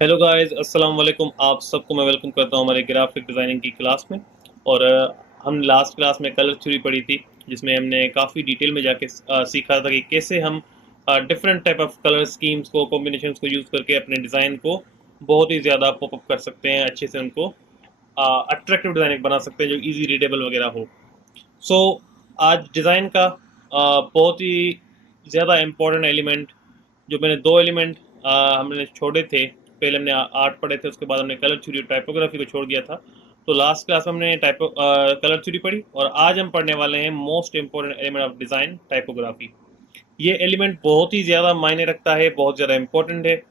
Hello guys, अस्सलाम वालेकुम। आप सबको मैं वेलकम करता हूं हमारे ग्राफिक डिज़ाइनिंग की क्लास में। और हम लास्ट क्लास में कलर थ्योरी पढ़ी थी, जिसमें हमने काफ़ी डिटेल में जाके सीखा था कि कैसे हम different type of colour schemes को, कॉम्बिनेशंस को यूज़ करके अपने डिज़ाइन को बहुत ही ज़्यादा पॉपअप कर सकते हैं, अच्छे से उनको अट्रैक्टिव डिज़ाइन बना सकते हैं जो इजी रीडेबल वगैरह हो। सो आज डिज़ाइन का बहुत ही ज़्यादा इम्पोर्टेंट एलिमेंट, जो मैंने दो एलिमेंट हमने छोड़े थे। पहले हमने आर्ट पढ़े थे, उसके बाद हमने कलर थ्योरी और टाइपोग्राफी को छोड़ दिया था। तो लास्ट क्लास में हमने कलर थ्योरी पढ़ी, और आज हम पढ़ने वाले हैं most important element of design, typography. ये एलिमेंट बहुत ही ज़्यादा मायने रखता है, बहुत ज़्यादा इम्पोर्टेंट है।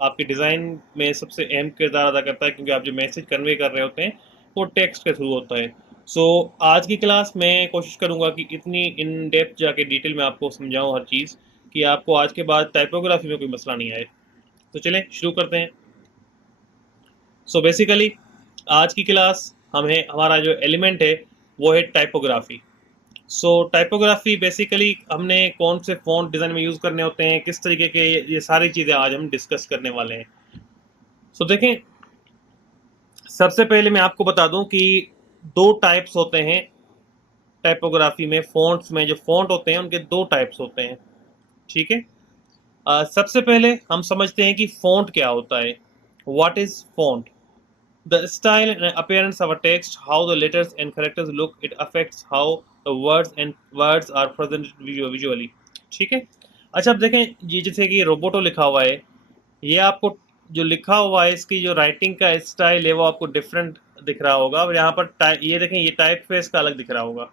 आपके डिज़ाइन में सबसे अहम किरदार अदा करता है, क्योंकि आप जो मैसेज कन्वे कर रहे होते हैं वो टेक्स्ट के थ्रू होता है। सो आज की क्लास में कोशिश करूँगा कि इतनी इन डेप्थ जाके डिटेल में आपको समझाऊँ हर चीज़, कि आपको आज के बाद टाइपोग्राफी में कोई मसला नहीं आए। तो चलें शुरू करते हैं। सो बेसिकली आज की क्लास हमारा जो एलिमेंट है वो है टाइपोग्राफी। सो टाइपोग्राफी बेसिकली हमने कौन से फ़ॉन्ट डिज़ाइन में यूज़ करने होते हैं, किस तरीके के, ये सारी चीज़ें आज हम डिस्कस करने वाले हैं। सो देखें, सबसे पहले मैं आपको बता दूं कि दो टाइप्स होते हैं टाइपोग्राफी में। फ़ॉन्ट्स में जो फ़ॉन्ट होते हैं उनके दो टाइप्स होते हैं, ठीक है। सबसे पहले हम समझते हैं कि फ़ॉन्ट क्या होता है। What is font? The style and appearance of a text, how the letters and characters look, it affects how the words are presented visually. ठीक है। अच्छा, अब देखें, ये जैसे कि रोबोटो लिखा हुआ है, ये आपको जो लिखा हुआ है इसकी जो राइटिंग का स्टाइल है वो आपको डिफरेंट दिख रहा होगा। और यहाँ पर ये देखें, ये टाइप फेस का अलग दिख रहा होगा।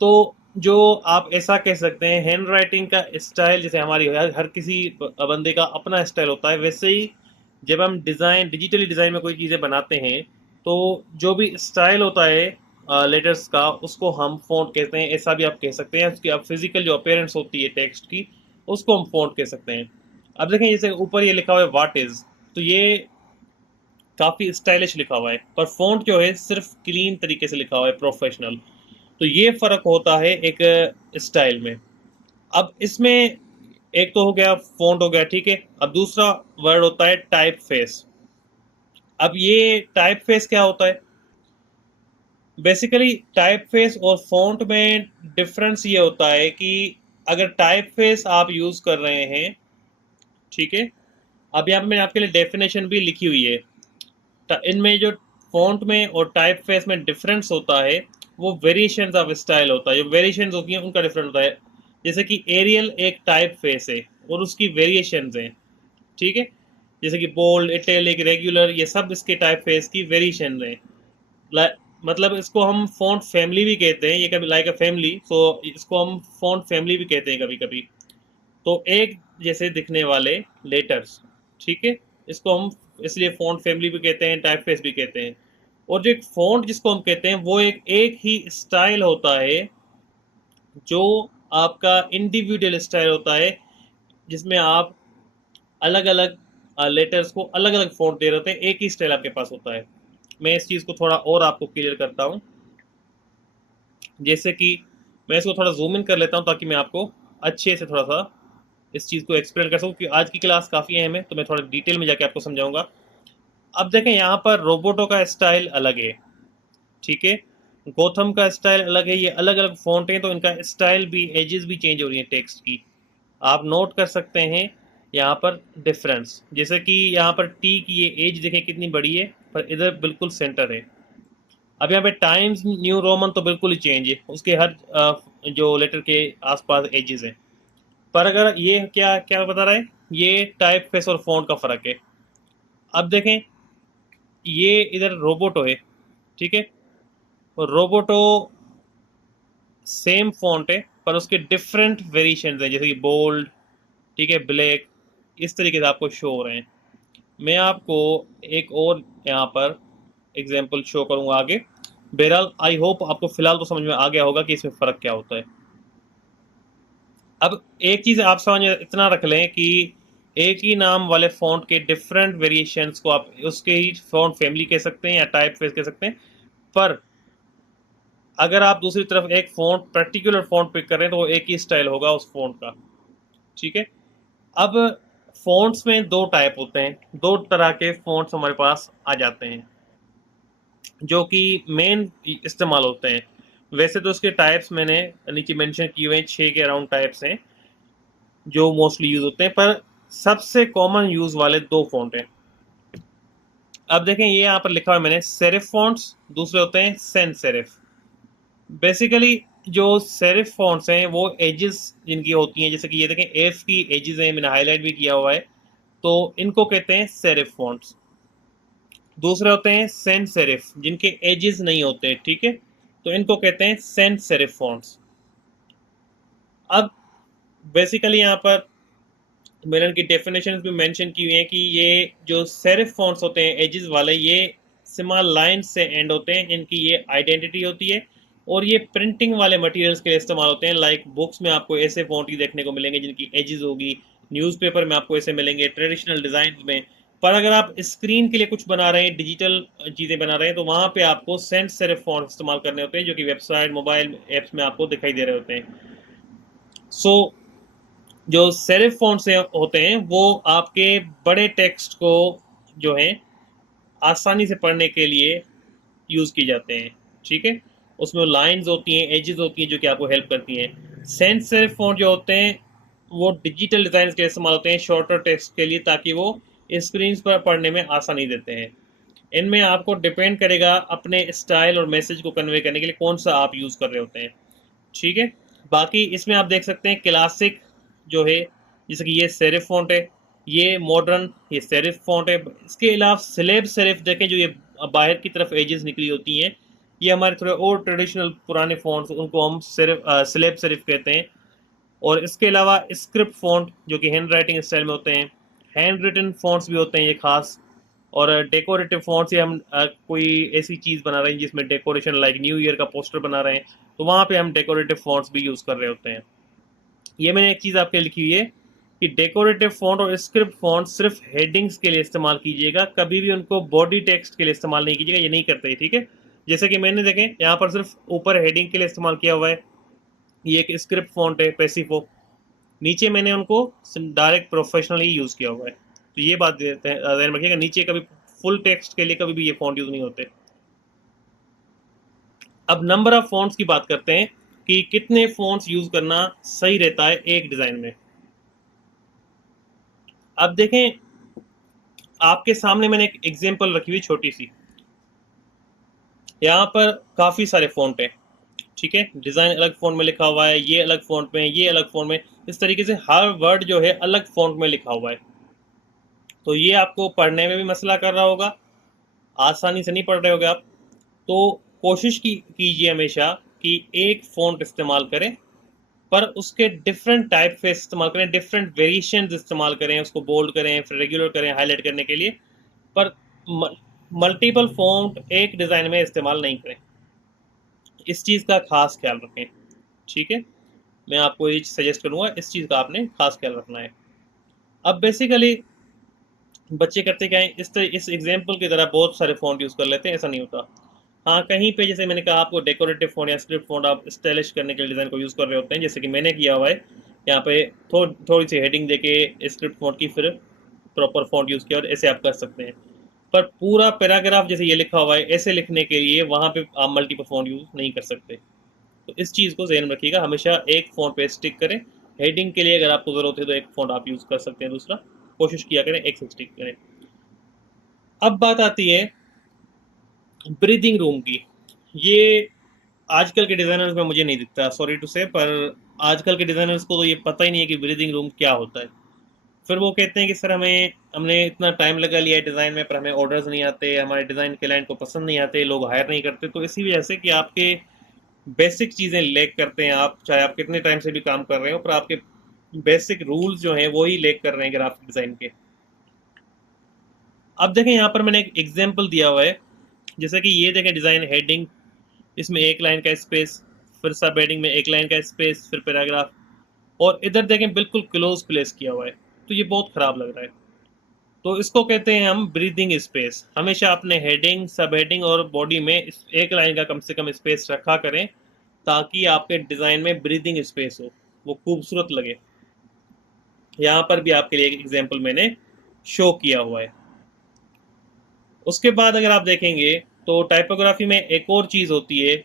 तो जो आप ऐसा कह सकते हैं, हैंड राइटिंग का स्टाइल जैसे हमारी हर किसी बंदे का अपना स्टाइल होता है, वैसे ही जब हम डिजिटली डिज़ाइन में कोई चीज़ें बनाते हैं, तो जो भी स्टाइल होता है लेटर्स का, उसको हम फ़ॉन्ट कहते हैं। ऐसा भी आप कह सकते हैं। उसकी अब फिजिकल जो अपीयरेंस होती है टेक्स्ट की, उसको हम फ़ॉन्ट कह सकते हैं। अब देखें, जैसे ऊपर ये लिखा हुआ है व्हाट इज़, तो ये काफ़ी स्टाइलिश लिखा हुआ है, पर फ़ॉन्ट जो है सिर्फ क्लीन तरीके से लिखा हुआ है, प्रोफेशनल। तो ये फ़र्क होता है एक स्टाइल में। अब इसमें एक तो हो गया फ़ॉन्ट हो गया, ठीक है। अब दूसरा वर्ड होता है टाइप फेस। अब ये टाइप फेस क्या होता है? बेसिकली टाइप फेस और फ़ॉन्ट में डिफरेंस ये होता है कि अगर टाइप फेस आप यूज़ कर रहे हैं, ठीक है। अब यहाँ पे मैंने आपके लिए डेफिनेशन भी लिखी हुई है। इनमें जो फ़ॉन्ट में और टाइप फेस में डिफरेंस होता है, वो वेरिएशंस ऑफ स्टाइल होता है। जो वेरिएशंस होती हैं उनका डिफरेंस होता है। जैसे कि एरियल एक टाइप फेस है और उसकी वेरिएशंस हैं, ठीक है। जैसे कि बोल्ड, इटैलिक, रेगुलर, ये सब इसके टाइप फेस की वेरिएशंस हैं। मतलब इसको हम फ़ॉन्ट फैमिली भी कहते हैं, ये कभी लाइक अ फैमिली, सो इसको हम फ़ॉन्ट फैमिली भी कहते हैं कभी कभी। तो एक जैसे दिखने वाले लेटर्स, ठीक है, इसको हम इसलिए फ़ॉन्ट फैमिली भी कहते हैं, टाइप फेस भी कहते हैं। और जो एक फ़ॉन्ट जिसको हम कहते हैं, वो एक एक ही स्टाइल होता है, जो आपका इंडिविजुअल स्टाइल होता है, जिसमें आप अलग अलग लेटर्स को अलग अलग फ़ॉन्ट दे रहे होते हैं, एक ही स्टाइल आपके पास होता है। मैं इस चीज़ को थोड़ा और आपको क्लियर करता हूँ। जैसे कि मैं इसको थोड़ा जूम इन कर लेता हूँ, ताकि मैं आपको अच्छे से थोड़ा सा इस चीज़ को एक्सप्लेन कर सकूँ, कि आज की क्लास काफ़ी अहम है, तो मैं थोड़ा डिटेल में जाके आपको समझाऊंगा। अब देखें, यहाँ पर रोबोटो का स्टाइल अलग है, ठीक है। गोथम का स्टाइल अलग है। ये अलग अलग फॉन्ट हैं, तो इनका स्टाइल भी, एजेस भी चेंज हो रही है टेक्स्ट की। आप नोट कर सकते हैं यहाँ पर डिफरेंस। जैसे कि यहाँ पर टी की ये एज देखें कितनी बड़ी है, पर इधर बिल्कुल सेंटर है। अब यहाँ पे टाइम्स न्यू रोमन तो बिल्कुल ही चेंज है, उसके हर जो लेटर के आसपास एजेस हैं। पर अगर ये क्या क्या बता रहा है, ये टाइप फेस और फॉन्ट का फ़र्क है। अब देखें, ये इधर रोबोटो है, ठीक है। और रोबोटो सेम फॉन्ट है, पर उसके डिफरेंट वेरिएशंस हैं, जैसे कि बोल्ड, ठीक है, ब्लैक, इस तरीके से आपको शो हो रहे हैं। मैं आपको एक और यहाँ पर एग्जांपल शो करूँगा आगे। बहरहाल आई होप आपको फ़िलहाल तो समझ में आ गया होगा कि इसमें फ़र्क क्या होता है। अब एक चीज़ आप समझ इतना रख लें कि एक ही नाम वाले फ़ॉन्ट के डिफरेंट वेरिएशंस को आप उसके ही फ़ॉन्ट फैमिली कह सकते हैं या टाइप फेस कह सकते हैं। पर अगर आप दूसरी तरफ एक फ़ॉन्ट, पर्टिकुलर फ़ॉन्ट पिक कर रहे हैं, तो वो एक ही स्टाइल होगा उस फ़ॉन्ट का, ठीक है। अब फ़ॉन्ट्स में 2 टाइप होते हैं, 2 तरह के फ़ॉन्ट्स हमारे पास आ जाते हैं, जो कि मेन इस्तेमाल होते हैं। वैसे तो उसके टाइप्स मैंने नीचे मेंशन किए हुए हैं, 6 के अराउंड टाइप्स हैं, जो मोस्टली यूज़ होते हैं, पर सबसे कॉमन यूज़ वाले 2 फ़ॉन्ट हैं। अब देखें ये यहाँ पर लिखा हुआ है मैंने सेरिफ फ़ॉन्ट्स, दूसरे होते हैं सैंस सेरिफ। बेसिकली जो सेरिफ फ़ॉन्ट्स हैं वो एजेस जिनकी होती हैं, जैसे कि ये देखें एफ की एजेस हैं, मैंने हाईलाइट भी किया हुआ है, तो इनको कहते हैं सेरिफ फ़ॉन्ट्स। दूसरे होते हैं सैंस सेरिफ जिनके एजेस नहीं होते, ठीक है, तो इनको कहते हैं सैंस सेरिफ फ़ॉन्ट्स। अब बेसिकली यहाँ पर मैंने इनकी डेफिनेशन भी मेंशन की हुई है कि ये जो सेरिफ फ़ॉन्ट्स होते हैं एजेस वाले, ये स्मॉल लाइन से एंड होते हैं, इनकी ये आइडेंटिटी होती है, और ये प्रिंटिंग वाले मटेरियल्स के लिए इस्तेमाल होते हैं। लाइक बुक्स में आपको ऐसे फ़ॉन्ट ही देखने को मिलेंगे जिनकी एजेस होगी, न्यूज़पेपर में आपको ऐसे मिलेंगे, ट्रेडिशनल डिज़ाइन में। पर अगर आप स्क्रीन के लिए कुछ बना रहे हैं, डिजिटल चीज़ें बना रहे हैं, तो वहाँ पे आपको सेंस सेरिफ फ़ॉन्ट इस्तेमाल करने होते हैं, जो कि वेबसाइट मोबाइल ऐप्स में आपको दिखाई दे रहे होते हैं। सो जो सेरिफ फ़ॉन्ट से होते हैं वो आपके बड़े टेक्स्ट को जो है आसानी से पढ़ने के लिए यूज़ किए जाते हैं, ठीक है। उसमें लाइंस होती हैं, एजेस होती हैं, जो कि आपको हेल्प करती हैं। सेंस सेरिफ फ़ॉन्ट जो होते हैं वो डिजिटल डिज़ाइन के लिए इस्तेमाल होते हैं, शॉर्टर टेक्स्ट के लिए, ताकि वो स्क्रीन पर पढ़ने में आसानी देते हैं। इनमें आपको डिपेंड करेगा अपने स्टाइल और मैसेज को कन्वे करने के लिए कौन सा आप यूज़ कर रहे होते हैं, ठीक है। बाकी इसमें आप देख सकते हैं क्लासिक जो है, जैसे कि ये सेरिफ फ़ॉन्ट है, ये मॉडर्न, ये सेरिफ फ़ॉन्ट है। इसके अलावा स्लेब सेरिफ देखें, जो ये बाहर की तरफ एजेस निकली होती हैं, ये हमारे थोड़े और ट्रेडिशनल पुराने फ़ॉन्ट्स, उनको हम सिर्फ स्लेब सेरिफ कहते हैं। और इसके अलावा स्क्रिप्ट फ़ॉन्ट जो कि हैंड राइटिंग स्टाइल में होते हैं, हैंड रिटन फ़ॉन्ट्स भी होते हैं ये खास। और डेकोरेटिव फ़ॉन्ट्स, से हम कोई ऐसी चीज़ बना रहे हैं जिसमें डेकोरेशन, लाइक न्यू ईयर का पोस्टर बना रहे हैं, तो वहाँ पे हम डेकोरेटिव फ़ॉन्ट्स भी यूज़ कर रहे होते हैं। ये मैंने एक चीज़ आपके लिखी हुई है कि डेकोरेटिव फ़ॉन्ट और स्क्रिप्ट फ़ॉन्ट सिर्फ हेडिंग्स के लिए इस्तेमाल कीजिएगा, कभी भी उनको बॉडी टेक्स्ट के लिए इस्तेमाल नहीं कीजिएगा, ये नहीं करते, ठीक है। जैसे कि मैंने देखें यहाँ पर सिर्फ ऊपर हेडिंग के लिए इस्तेमाल किया हुआ है, ये एक स्क्रिप्ट फ़ॉन्ट है पेसिफो, नीचे मैंने उनको डायरेक्ट प्रोफेशनली यूज़ किया हुआ है, तो ये बात ध्यान रखिएगा, नीचे कभी फुल टेक्स्ट के लिए कभी भी ये फ़ॉन्ट यूज़ नहीं होते। अब नंबर ऑफ फ़ॉन्ट्स की बात करते हैं कि कितने फ़ॉन्ट्स यूज़ करना सही रहता है एक डिज़ाइन में। अब देखें, आपके सामने मैंने एक एग्जांपल रखी हुई छोटी सी, यहाँ पर काफ़ी सारे फ़ॉन्ट हैं, ठीक है, डिज़ाइन अलग फ़ॉन्ट में लिखा हुआ है, ये अलग फ़ॉन्ट में, ये अलग फ़ॉन्ट में, इस तरीके से हर वर्ड जो है अलग फ़ॉन्ट में लिखा हुआ है। तो ये आपको पढ़ने में भी मसला कर रहा होगा, आसानी से नहीं पढ़ रहे होगे आप। तो कोशिश कीजिए हमेशा कि एक फ़ॉन्ट इस्तेमाल करें, पर उसके डिफरेंट टाइप फेस इस्तेमाल करें, डिफरेंट वेरिएशंस इस्तेमाल करें, उसको बोल्ड करें, फिर रेगुलर करें हाईलाइट करने के लिए, पर मल्टीपल फ़ॉन्ट एक डिज़ाइन में इस्तेमाल नहीं करें। इस चीज़ का खास ख्याल रखें, ठीक है। मैं आपको ये सजेस्ट करूँगा, इस चीज़ का आपने खास ख्याल रखना है। अब बेसिकली बच्चे करते क्या हैं, इस एग्जाम्पल की तरह बहुत सारे फ़ॉन्ट यूज़ कर लेते हैं, ऐसा नहीं होता। हाँ, कहीं पे जैसे मैंने कहा आपको डेकोरेटिव फ़ॉन्ट या स्क्रिप्ट फ़ॉन्ट आप स्टाइलिश करने के लिए डिज़ाइन को यूज़ कर रहे होते हैं, जैसे कि मैंने किया हुआ है। यहाँ पे थोड़ी सी हेडिंग देके स्क्रिप्ट फ़ॉन्ट की, फिर प्रॉपर फ़ॉन्ट यूज़ किया, और ऐसे आप कर सकते हैं। पर पूरा पैराग्राफ जैसे ये लिखा हुआ है, ऐसे लिखने के लिए वहाँ पे आप मल्टीपल फ़ॉन्ट यूज़ नहीं कर सकते। तो इस चीज़ को ज़हन में रखिएगा, हमेशा एक फ़ॉन्ट पे स्टिक करें। हेडिंग के लिए अगर आपको ज़रूरत है तो एक फ़ॉन्ट आप यूज़ कर सकते हैं, दूसरा कोशिश किया करें एक से स्टिक करें। अब बात आती है ब्रीदिंग रूम की। ये आजकल के डिज़ाइनर्स में मुझे नहीं दिखता, सॉरी टू से, पर आजकल के डिज़ाइनर्स को तो ये पता ही नहीं है कि ब्रीदिंग रूम क्या होता है। फिर वो कहते हैं कि सर हमने इतना टाइम लगा लिया है डिज़ाइन में, पर हमें ऑर्डर्स नहीं आते, हमारे डिज़ाइन क्लाइंट को पसंद नहीं आते, लोग हायर नहीं करते। तो इसी वजह से कि आपके बेसिक चीज़ें लैग करते हैं, आप चाहे आप कितने टाइम से भी काम कर रहे हो, पर आपके बेसिक रूल्स जो हैं वही लैग कर रहे हैं ग्राफिक डिज़ाइन के। अब देखें यहाँ पर मैंने एक एग्जांपल दिया हुआ है, जैसे कि ये देखें डिज़ाइन हेडिंग, इसमें एक लाइन का स्पेस, फिर सब हेडिंग में एक लाइन का स्पेस, फिर पैराग्राफ, और इधर देखें बिल्कुल क्लोज प्लेस किया हुआ है, तो ये बहुत ख़राब लग रहा है। तो इसको कहते हैं हम ब्रीदिंग स्पेस। हमेशा अपने हेडिंग, सब हेडिंग और बॉडी में एक लाइन का कम से कम स्पेस रखा करें, ताकि आपके डिज़ाइन में ब्रीदिंग स्पेस हो, वो खूबसूरत लगे। यहाँ पर भी आपके लिए एक एग्जाम्पल मैंने शो किया हुआ है। उसके बाद अगर आप देखेंगे तो टाइपोग्राफी में एक और चीज होती है,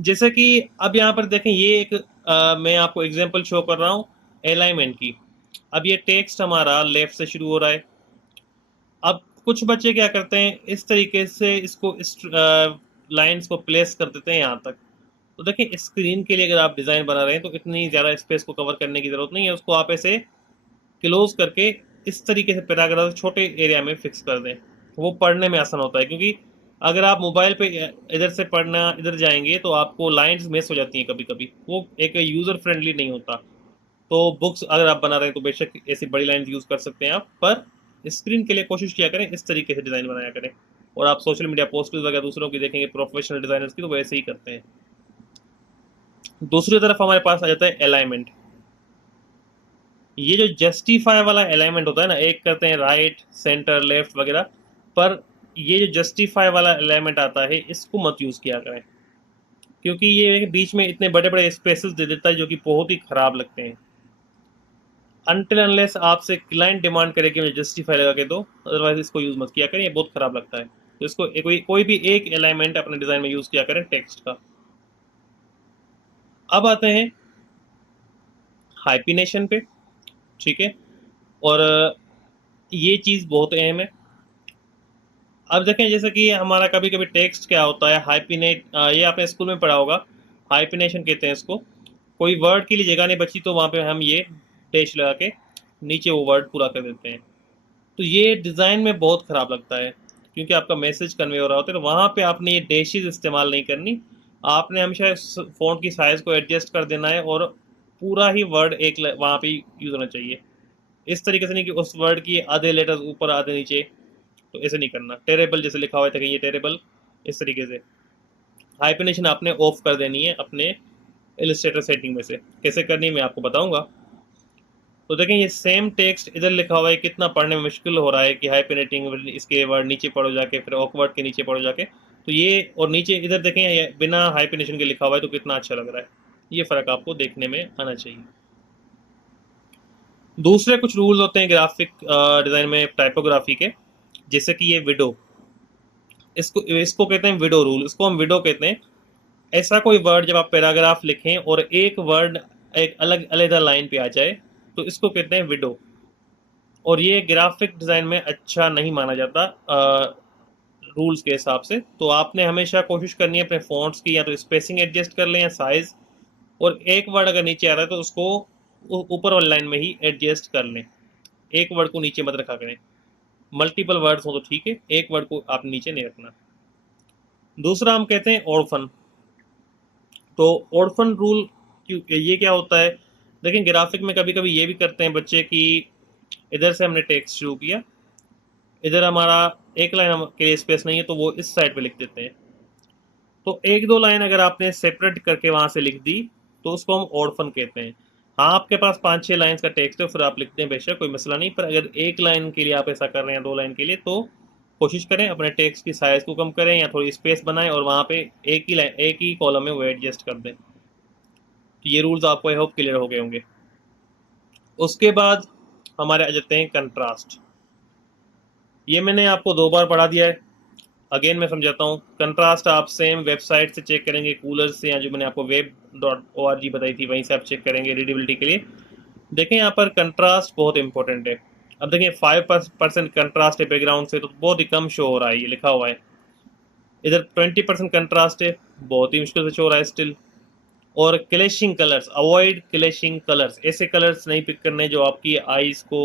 जैसे कि अब यहाँ पर देखें, ये एक मैं आपको एग्जांपल शो कर रहा हूँ अलाइनमेंट की। अब ये टेक्स्ट हमारा लेफ्ट से शुरू हो रहा है। अब कुछ बच्चे क्या करते हैं, इस तरीके से इसको इस लाइंस को प्लेस कर देते हैं यहाँ तक। तो देखिए, स्क्रीन के लिए अगर आप डिज़ाइन बना रहे हैं तो इतनी ज़्यादा स्पेस को कवर करने की ज़रूरत नहीं है, उसको आप ऐसे क्लोज करके इस तरीके से पैराग्राफ छोटे एरिया में फिक्स कर दें। वो पढ़ने में आसान होता है, क्योंकि अगर आप मोबाइल पे इधर से पढ़ना इधर जाएंगे तो आपको लाइंस मिस हो जाती हैं कभी कभी, वो एक यूज़र फ्रेंडली नहीं होता। तो बुक्स अगर आप बना रहे हैं तो बेशक ऐसी बड़ी लाइंस यूज़ कर सकते हैं आप, पर स्क्रीन के लिए कोशिश किया करें इस तरीके से डिज़ाइन बनाया करें। और आप सोशल मीडिया पोस्टर्स वगैरह दूसरों की देखेंगे प्रोफेशनल डिज़ाइनर्स की, तो वैसे ही करते हैं। दूसरी तरफ हमारे पास आ जाता है अलाइनमेंट। ये जो जस्टिफाई वाला अलाइनमेंट होता है ना, एक करते हैं राइट सेंटर लेफ्ट वगैरह, पर ये जो जस्टिफाई वाला अलाइनमेंट आता है इसको मत यूज़ किया करें, क्योंकि ये बीच में इतने बड़े बड़े स्पेसेस दे देता है जो कि बहुत ही ख़राब लगते हैं। अनटिल अनलेस आपसे क्लाइंट डिमांड करे कि मुझे जस्टिफाई लगा के दो, अदरवाइज इसको यूज़ मत किया करें, ये बहुत ख़राब लगता है। तो इसको कोई भी एक अलाइनमेंट अपने डिज़ाइन में यूज़ किया करें टेक्स्ट का। अब आते हैं हाइपिनेशन पे, ठीक है। और ये चीज़ बहुत अहम है। अब देखें, जैसे कि हमारा कभी कभी टेक्स्ट क्या होता है, हाइपिनेट, ये आपने स्कूल में पढ़ा होगा, हाइपिनेशन कहते हैं इसको। कोई वर्ड के लिए जगह नहीं बची तो वहाँ पे हम ये डैश लगा के नीचे वो वर्ड पूरा कर देते हैं। तो ये डिज़ाइन में बहुत ख़राब लगता है, क्योंकि आपका मैसेज कन्वे हो रहा होता है, तो वहाँ पे आपने ये डैशेज इस्तेमाल नहीं करनी। आपने हमेशा फ़ॉन्ट की साइज़ को एडजस्ट कर देना है, और पूरा ही वर्ड एक वहाँ पे यूज़ होना चाहिए। इस तरीके से नहीं कि उस वर्ड की आधे लेटर्स ऊपर आधे नीचे, तो ऐसे नहीं करना। टेरेबल जैसे लिखा हुआ था कि ये टेरेबल, इस तरीके से हाइफिनेशन आपने ऑफ कर देनी है अपने इलस्ट्रेटर सेटिंग में से। कैसे करनी है मैं आपको बताऊंगा। तो देखें, ये सेम टेक्स्ट इधर लिखा हुआ है, कितना पढ़ने में मुश्किल हो रहा है कि हाइफिनेटिंग इसके वर्ड नीचे पढ़ो जाके, फिर ऑकवर्ड के नीचे पढ़ो जाके। तो ये और नीचे इधर देखें, ये बिना हाइफिनेशन के लिखा हुआ है, तो कितना अच्छा लग रहा है। ये फ़र्क आपको देखने में आना चाहिए। दूसरे कुछ रूल्स होते हैं ग्राफिक डिज़ाइन में टाइपोग्राफी के, जैसे कि ये विडो, इसको इसको कहते हैं विडो रूल, इसको हम विडो कहते हैं। ऐसा कोई वर्ड जब आप पैराग्राफ लिखें और एक वर्ड एक अलग अलग लाइन पे आ जाए, तो इसको कहते हैं विडो। और ये ग्राफिक डिज़ाइन में अच्छा नहीं माना जाता रूल्स के हिसाब से। तो आपने हमेशा कोशिश करनी है अपने फॉन्ट्स की, या तो स्पेसिंग एडजस्ट कर लें या साइज़, और एक वर्ड अगर नीचे आ रहा है तो उसको ऊपर वाली लाइन में ही एडजस्ट कर लें। एक वर्ड को नीचे मत रखा करें। मल्टीपल वर्ड्स हो तो ठीक है, एक वर्ड को आप नीचे नहीं रखना। दूसरा हम कहते हैं ऑर्फन। तो ऑर्फन रूल ये क्या होता है, लेकिन ग्राफिक में कभी कभी ये भी करते हैं बच्चे कि इधर से हमने टेक्स्ट शुरू किया, इधर हमारा एक लाइन हम के स्पेस नहीं है, तो वो इस साइड पे लिख देते हैं। तो एक दो लाइन अगर आपने सेपरेट करके वहां से लिख दी, तो उसको हम ऑर्फन कहते हैं। हाँ, आपके पास 5-6 लाइन्स का टेक्स्ट है, फिर आप लिखते हैं बेशक, कोई मसला नहीं। पर अगर एक लाइन के लिए आप ऐसा कर रहे हैं, 2 लाइन के लिए, तो कोशिश करें अपने टेक्स्ट की साइज़ को कम करें या थोड़ी स्पेस बनाएं, और वहाँ पे एक ही लाइन एक ही कॉलम में वो एडजस्ट कर दें। तो ये रूल्स आपको आई होप क्लियर हो गए होंगे। उसके बाद हमारे आ जाते हैं कंट्रास्ट। ये मैंने आपको 2 बार पढ़ा दिया है, अगेन मैं समझाता हूँ। कंट्रास्ट आप सेम वेबसाइट से चेक करेंगे, कूलर से, या जो मैंने आपको web.org बताई थी वहीं से आप चेक करेंगे रीडेबिलिटी के लिए। देखें, यहाँ पर कंट्रास्ट बहुत इंपॉर्टेंट है। अब देखें, 5% कंट्रास्ट है बैकग्राउंड से, तो बहुत ही कम शो हो रहा है, ये लिखा हुआ है। इधर 20% कंट्रास्ट है, बहुत ही मुश्किल से शो हो रहा है स्टिल। और clashing colours, avoid clashing colours, ऐसे कलर्स नहीं पिक करने जो आपकी आईज को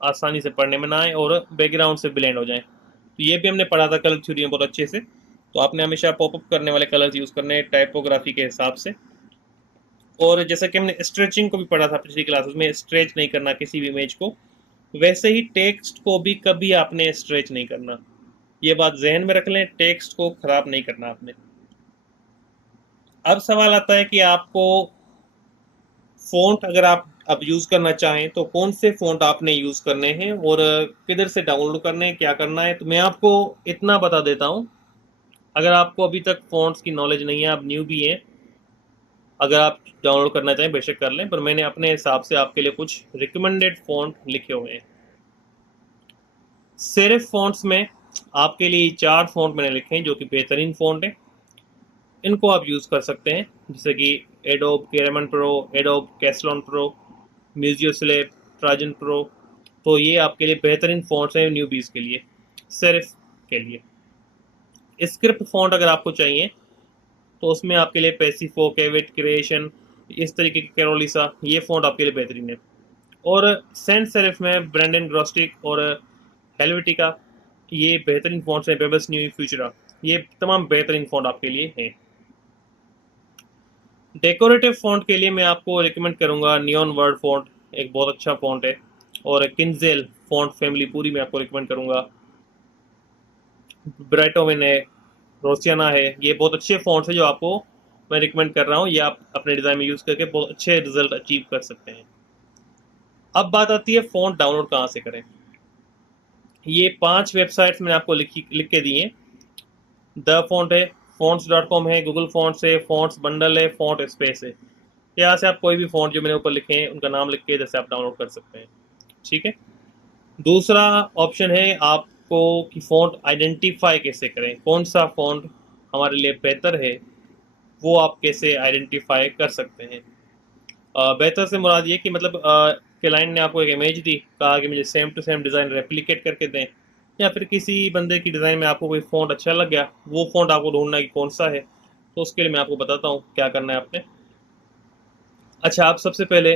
आसानी से पढ़ने में ना आए और बैकग्राउंड से ब्लेंड हो जाए। तो ये भी हमने पढ़ा था कलर थ्योरी में बहुत अच्छे से। तो आपने हमेशा पॉपअप करने वाले कलर्स यूज़ करने टाइपोग्राफी के हिसाब से। और जैसा कि हमने स्ट्रेचिंग को भी पढ़ा था पिछली क्लासेस में, स्ट्रेच नहीं करना किसी भी इमेज को, वैसे ही टेक्स्ट को भी कभी आपने स्ट्रेच नहीं करना। ये बात जहन में रख लें, टेक्स्ट को खराब नहीं करना आपने। अब सवाल आता है कि आपको फ़ॉन्ट अगर आप अब यूज़ करना चाहें तो कौन से फ़ॉन्ट आपने यूज़ करने हैं और किधर से डाउनलोड करने हैं, क्या करना है। तो मैं आपको इतना बता देता हूँ, अगर आपको अभी तक फ़ॉन्ट्स की नॉलेज नहीं है, आप न्यू भी हैं, अगर आप डाउनलोड करना चाहें बेशक कर लें, पर मैंने अपने हिसाब से आपके लिए कुछ रिकमेंडेड फ़ॉन्ट लिखे हुए हैं। सेरिफ फ़ॉन्ट्स में आपके लिए 4 फ़ॉन्ट मैंने लिखे हैं जो कि बेहतरीन फ़ॉन्ट हैं। इनको आप यूज़ कर सकते हैं, जैसे कि Adobe Cameron Pro, Adobe Caslon Pro, Museo Slab, Trajan Pro. तो ये आपके लिए बेहतरीन फ़ॉन्ट्स हैं न्यूबीज़ के लिए, सेरिफ के लिए। स्क्रिप्ट फ़ॉन्ट अगर आपको चाहिए तो उसमें आपके लिए पैसिफो, केविट, क्रिएशन, इस तरीके की कैरोलिसा, ये फ़ॉन्ट आपके लिए बेहतरीन है। और सेंट सेरिफ में ब्रेंडन ग्रॉस्टिक और हेल्वेटिका, ये बेहतरीन फ़ॉन्ट्स हैं। पेबल्स न्यू फ्यूचरा, ये तमाम बेहतरीन फ़ॉन्ट आपके लिए हैं। डेकोरेटिव फ़ॉन्ट के लिए मैं आपको रिकमेंड करूँगा नियॉन वर्ड फ़ॉन्ट, एक बहुत अच्छा फ़ॉन्ट है। और किंजेल फ़ॉन्ट फैमिली पूरी मैं आपको रिकमेंड करूँगा। ब्राइटोविन है, रोसियाना है, ये बहुत अच्छे फ़ॉन्ट्स हैं जो आपको मैं रिकमेंड कर रहा हूँ। ये आप अपने डिज़ाइन में यूज़ करके बहुत अच्छे रिजल्ट अचीव कर सकते हैं। अब बात आती है फ़ॉन्ट डाउनलोड कहाँ से करें। ये 5 वेबसाइट्स मैंने आपको लिख के दी हैं। द फ़ॉन्ट है, fonts.com है, गूगल फ़ॉन्ट्स है, फ़ॉन्ट्स बंडल है, फ़ॉन्ट स्पेस है। यहाँ से आप कोई भी फ़ॉन्ट जो मैंने ऊपर लिखे हैं उनका नाम लिख के जैसे आप डाउनलोड कर सकते हैं। ठीक है। दूसरा ऑप्शन है आपको कि फ़ॉन्ट आइडेंटिफ़ाई कैसे करें, कौन सा फ़ॉन्ट हमारे लिए बेहतर है, वो आप कैसे आइडेंटिफ़ाई कर सकते हैं। बेहतर से मुराद ये कि मतलब क्लाइंट ने आपको एक इमेज दी, कहा कि मुझे same to same design replicate करके दें, या फिर किसी बंदे की डिज़ाइन में आपको कोई फ़ॉन्ट अच्छा लग गया, वो फ़ॉन्ट आपको ढूंढना है कि कौन सा है। तो उसके लिए मैं आपको बताता हूँ क्या करना है आपने। अच्छा, आप सबसे पहले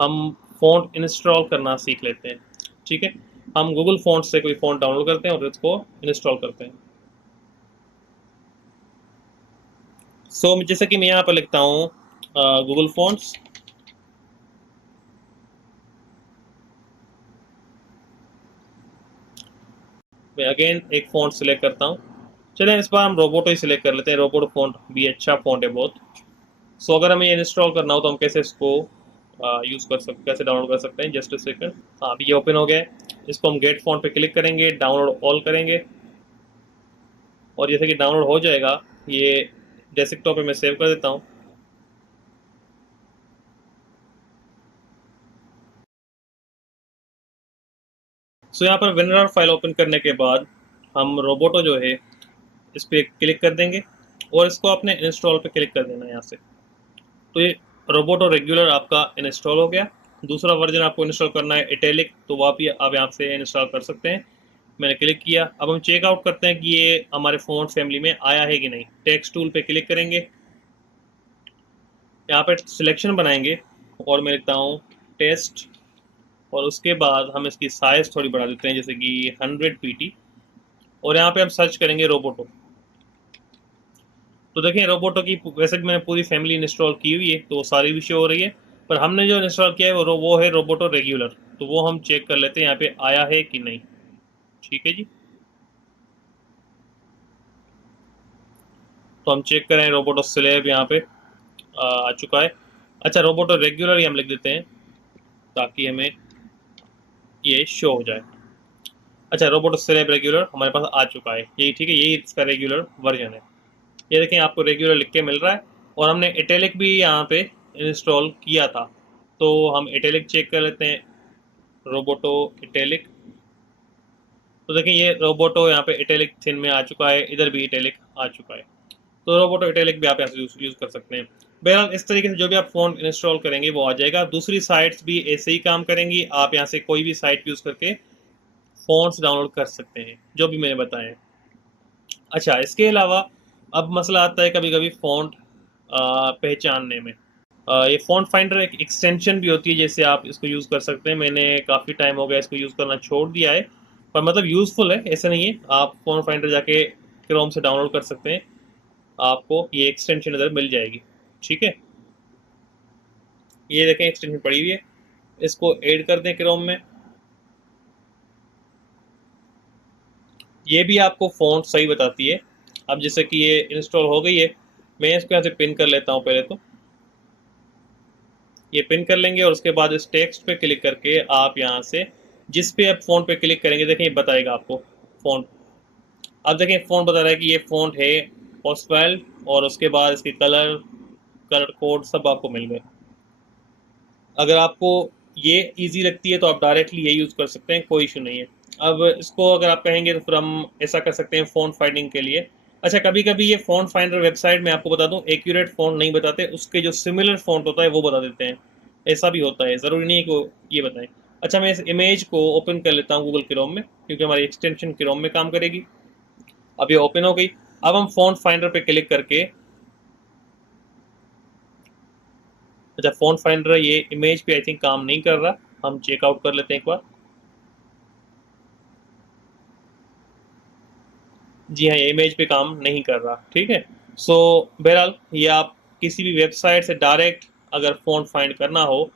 हम फ़ॉन्ट इंस्टॉल करना सीख लेते हैं। ठीक है। हम गूगल फ़ॉन्ट से कोई फ़ॉन्ट डाउनलोड करते हैं और उसको इंस्टॉल करते हैं। जैसे कि मैं यहाँ पर लिखता हूँ गूगल फ़ॉन्ट्स। मैं अगेन एक फ़ॉन्ट सेलेक्ट करता हूँ। चलें इस बार हम रोबोटो ही सिलेक्ट कर लेते हैं। रोबोटो फ़ॉन्ट भी अच्छा फ़ॉन्ट है बहुत। अगर हमें ये इंस्टॉल करना हो तो हम कैसे इसको यूज़ कर सकते, कैसे डाउनलोड कर सकते हैं। Just a second. हाँ, अभी ये ओपन हो गया है। इसको हम गेट फ़ॉन्ट पे क्लिक करेंगे, डाउनलोड ऑल करेंगे, और जैसे कि डाउनलोड हो जाएगा, ये डेस्कटॉप पे मैं सेव कर देता हूँ। यहाँ पर विनर फाइल ओपन करने के बाद हम रोबोटो जो है इस पर क्लिक कर देंगे और इसको अपने इंस्टॉल पे क्लिक कर देना है यहाँ से। तो ये रोबोटो रेगुलर आपका इंस्टॉल हो गया। दूसरा वर्जन आपको इंस्टॉल करना है इटैलिक, तो वो आप यहाँ से इंस्टॉल कर सकते हैं। मैंने क्लिक किया। अब हम चेकआउट करते हैं कि ये हमारे फ़ॉन्ट फैमिली में आया है कि नहीं। टेक्स्ट टूल पे क्लिक करेंगे, यहाँ पे सिलेक्शन बनाएंगे और मैं लिखता हूँ टेस्ट, और उसके बाद हम इसकी साइज़ थोड़ी बढ़ा देते हैं, जैसे कि 100 pt, और यहाँ पे हम सर्च करेंगे रोबोटो। तो देखें रोबोटो की वैसे भी मैंने पूरी फैमिली इंस्टॉल की हुई है तो वो सारी भी शो हो रही है, पर हमने जो इंस्टॉल किया है वो है रोबोटो रेगुलर। तो वो हम चेक कर लेते हैं यहाँ पे आया है कि नहीं। ठीक है जी। तो हम चेक करें रोबोटो स्लेब यहाँ पे आ चुका है। अच्छा, रोबोटो रेगुलर ही हम लिख देते हैं ताकि हमें ये शो हो जाए। अच्छा, रोबोटो स्लेब रेगुलर हमारे पास आ चुका है, यही ठीक है, यही इसका रेगुलर वर्जन है। ये देखें आपको रेगुलर लिख के मिल रहा है, और हमने इटैलिक भी यहाँ पे इंस्टॉल किया था। तो हम इटैलिक चेक कर लेते हैं, रोबोटो इटैलिक। तो देखें ये रोबोटो यहाँ पे इटैलिक थिन में आ चुका है, इधर भी इटैलिक आ चुका है। तो रोबोटो इटैलिक भी आप यहाँ से यूज़ कर सकते हैं। बहरहाल इस तरीके से जो भी आप फ़ोन इंस्टॉल करेंगे वो आ जाएगा। दूसरी साइट्स भी ऐसे ही काम करेंगी। आप यहाँ से कोई भी साइट यूज़ करके फ़ॉन्ट्स डाउनलोड कर सकते हैं जो भी मैंने बताए हैं। अच्छा, इसके अलावा अब मसला आता है कभी कभी फ़ॉन्ट पहचानने में। ये फ़ॉन्ट फाइंडर एक एक्सटेंशन भी होती है, जैसे आप इसको यूज़ कर सकते हैं। मैंने काफ़ी टाइम हो गया इसको यूज़ करना छोड़ दिया है, पर मतलब यूज़फुल है, ऐसा नहीं है। आप फ़ॉन्ट फाइंडर जाके क्रोम से डाउनलोड कर सकते हैं, आपको ये एक्सटेंशन इधर मिल जाएगी। ठीक है। ये देखें एक्सटेंशन पड़ी हुई है, इसको ऐड कर दें क्रोम में। ये भी आपको फ़ॉन्ट सही बताती है। अब जैसे कि ये इंस्टॉल हो गई है, मैं इसको यहाँ से पिन कर लेता हूँ पहले तो। ये पिन कर लेंगे और उसके बाद इस टेक्स्ट पे क्लिक करके आप यहाँ से जिस पे आप फ़ॉन्ट पे क्लिक करेंगे, देखें ये बताएगा आपको फ़ॉन्ट। अब देखें फ़ॉन्ट बता रहा है कि ये फ़ॉन्ट है ऑस्वेल्ड, और उसके बाद इसकी कलर कलर कोड सब आपको मिल गए। अगर आपको ये इजी लगती है तो आप डायरेक्टली ये यूज़ कर सकते हैं, कोई इशू नहीं है। अब इसको अगर आप कहेंगे तो फिर हम ऐसा कर सकते हैं फ़ॉन्ट फाइंडिंग के लिए। अच्छा, कभी कभी ये फ़ॉन्ट फाइंडर वेबसाइट में आपको बता दूं एक्यूरेट फ़ॉन्ट नहीं बताते, उसके जो सिमिलर फ़ॉन्ट होता है वो बता देते हैं। ऐसा भी होता है, ज़रूरी नहीं है कि वो ये बताएं। अच्छा, मैं इस इमेज को ओपन कर लेता हूँ गूगल क्रोम में, क्योंकि हमारी एक्सटेंशन क्रोम में काम करेगी। अब ये ओपन हो गई। अब हम फ़ॉन्ट फाइंडर पे क्लिक करके, अच्छा फ़ॉन्ट फाइंडर ये इमेज पे आई थिंक काम नहीं कर रहा, हम चेकआउट कर लेते हैं एक बार। जी हाँ, ये इमेज पे काम नहीं कर रहा, ठीक है। सो बहरहाल ये आप किसी भी वेबसाइट से डायरेक्ट अगर फ़ॉन्ट फाइंड करना हो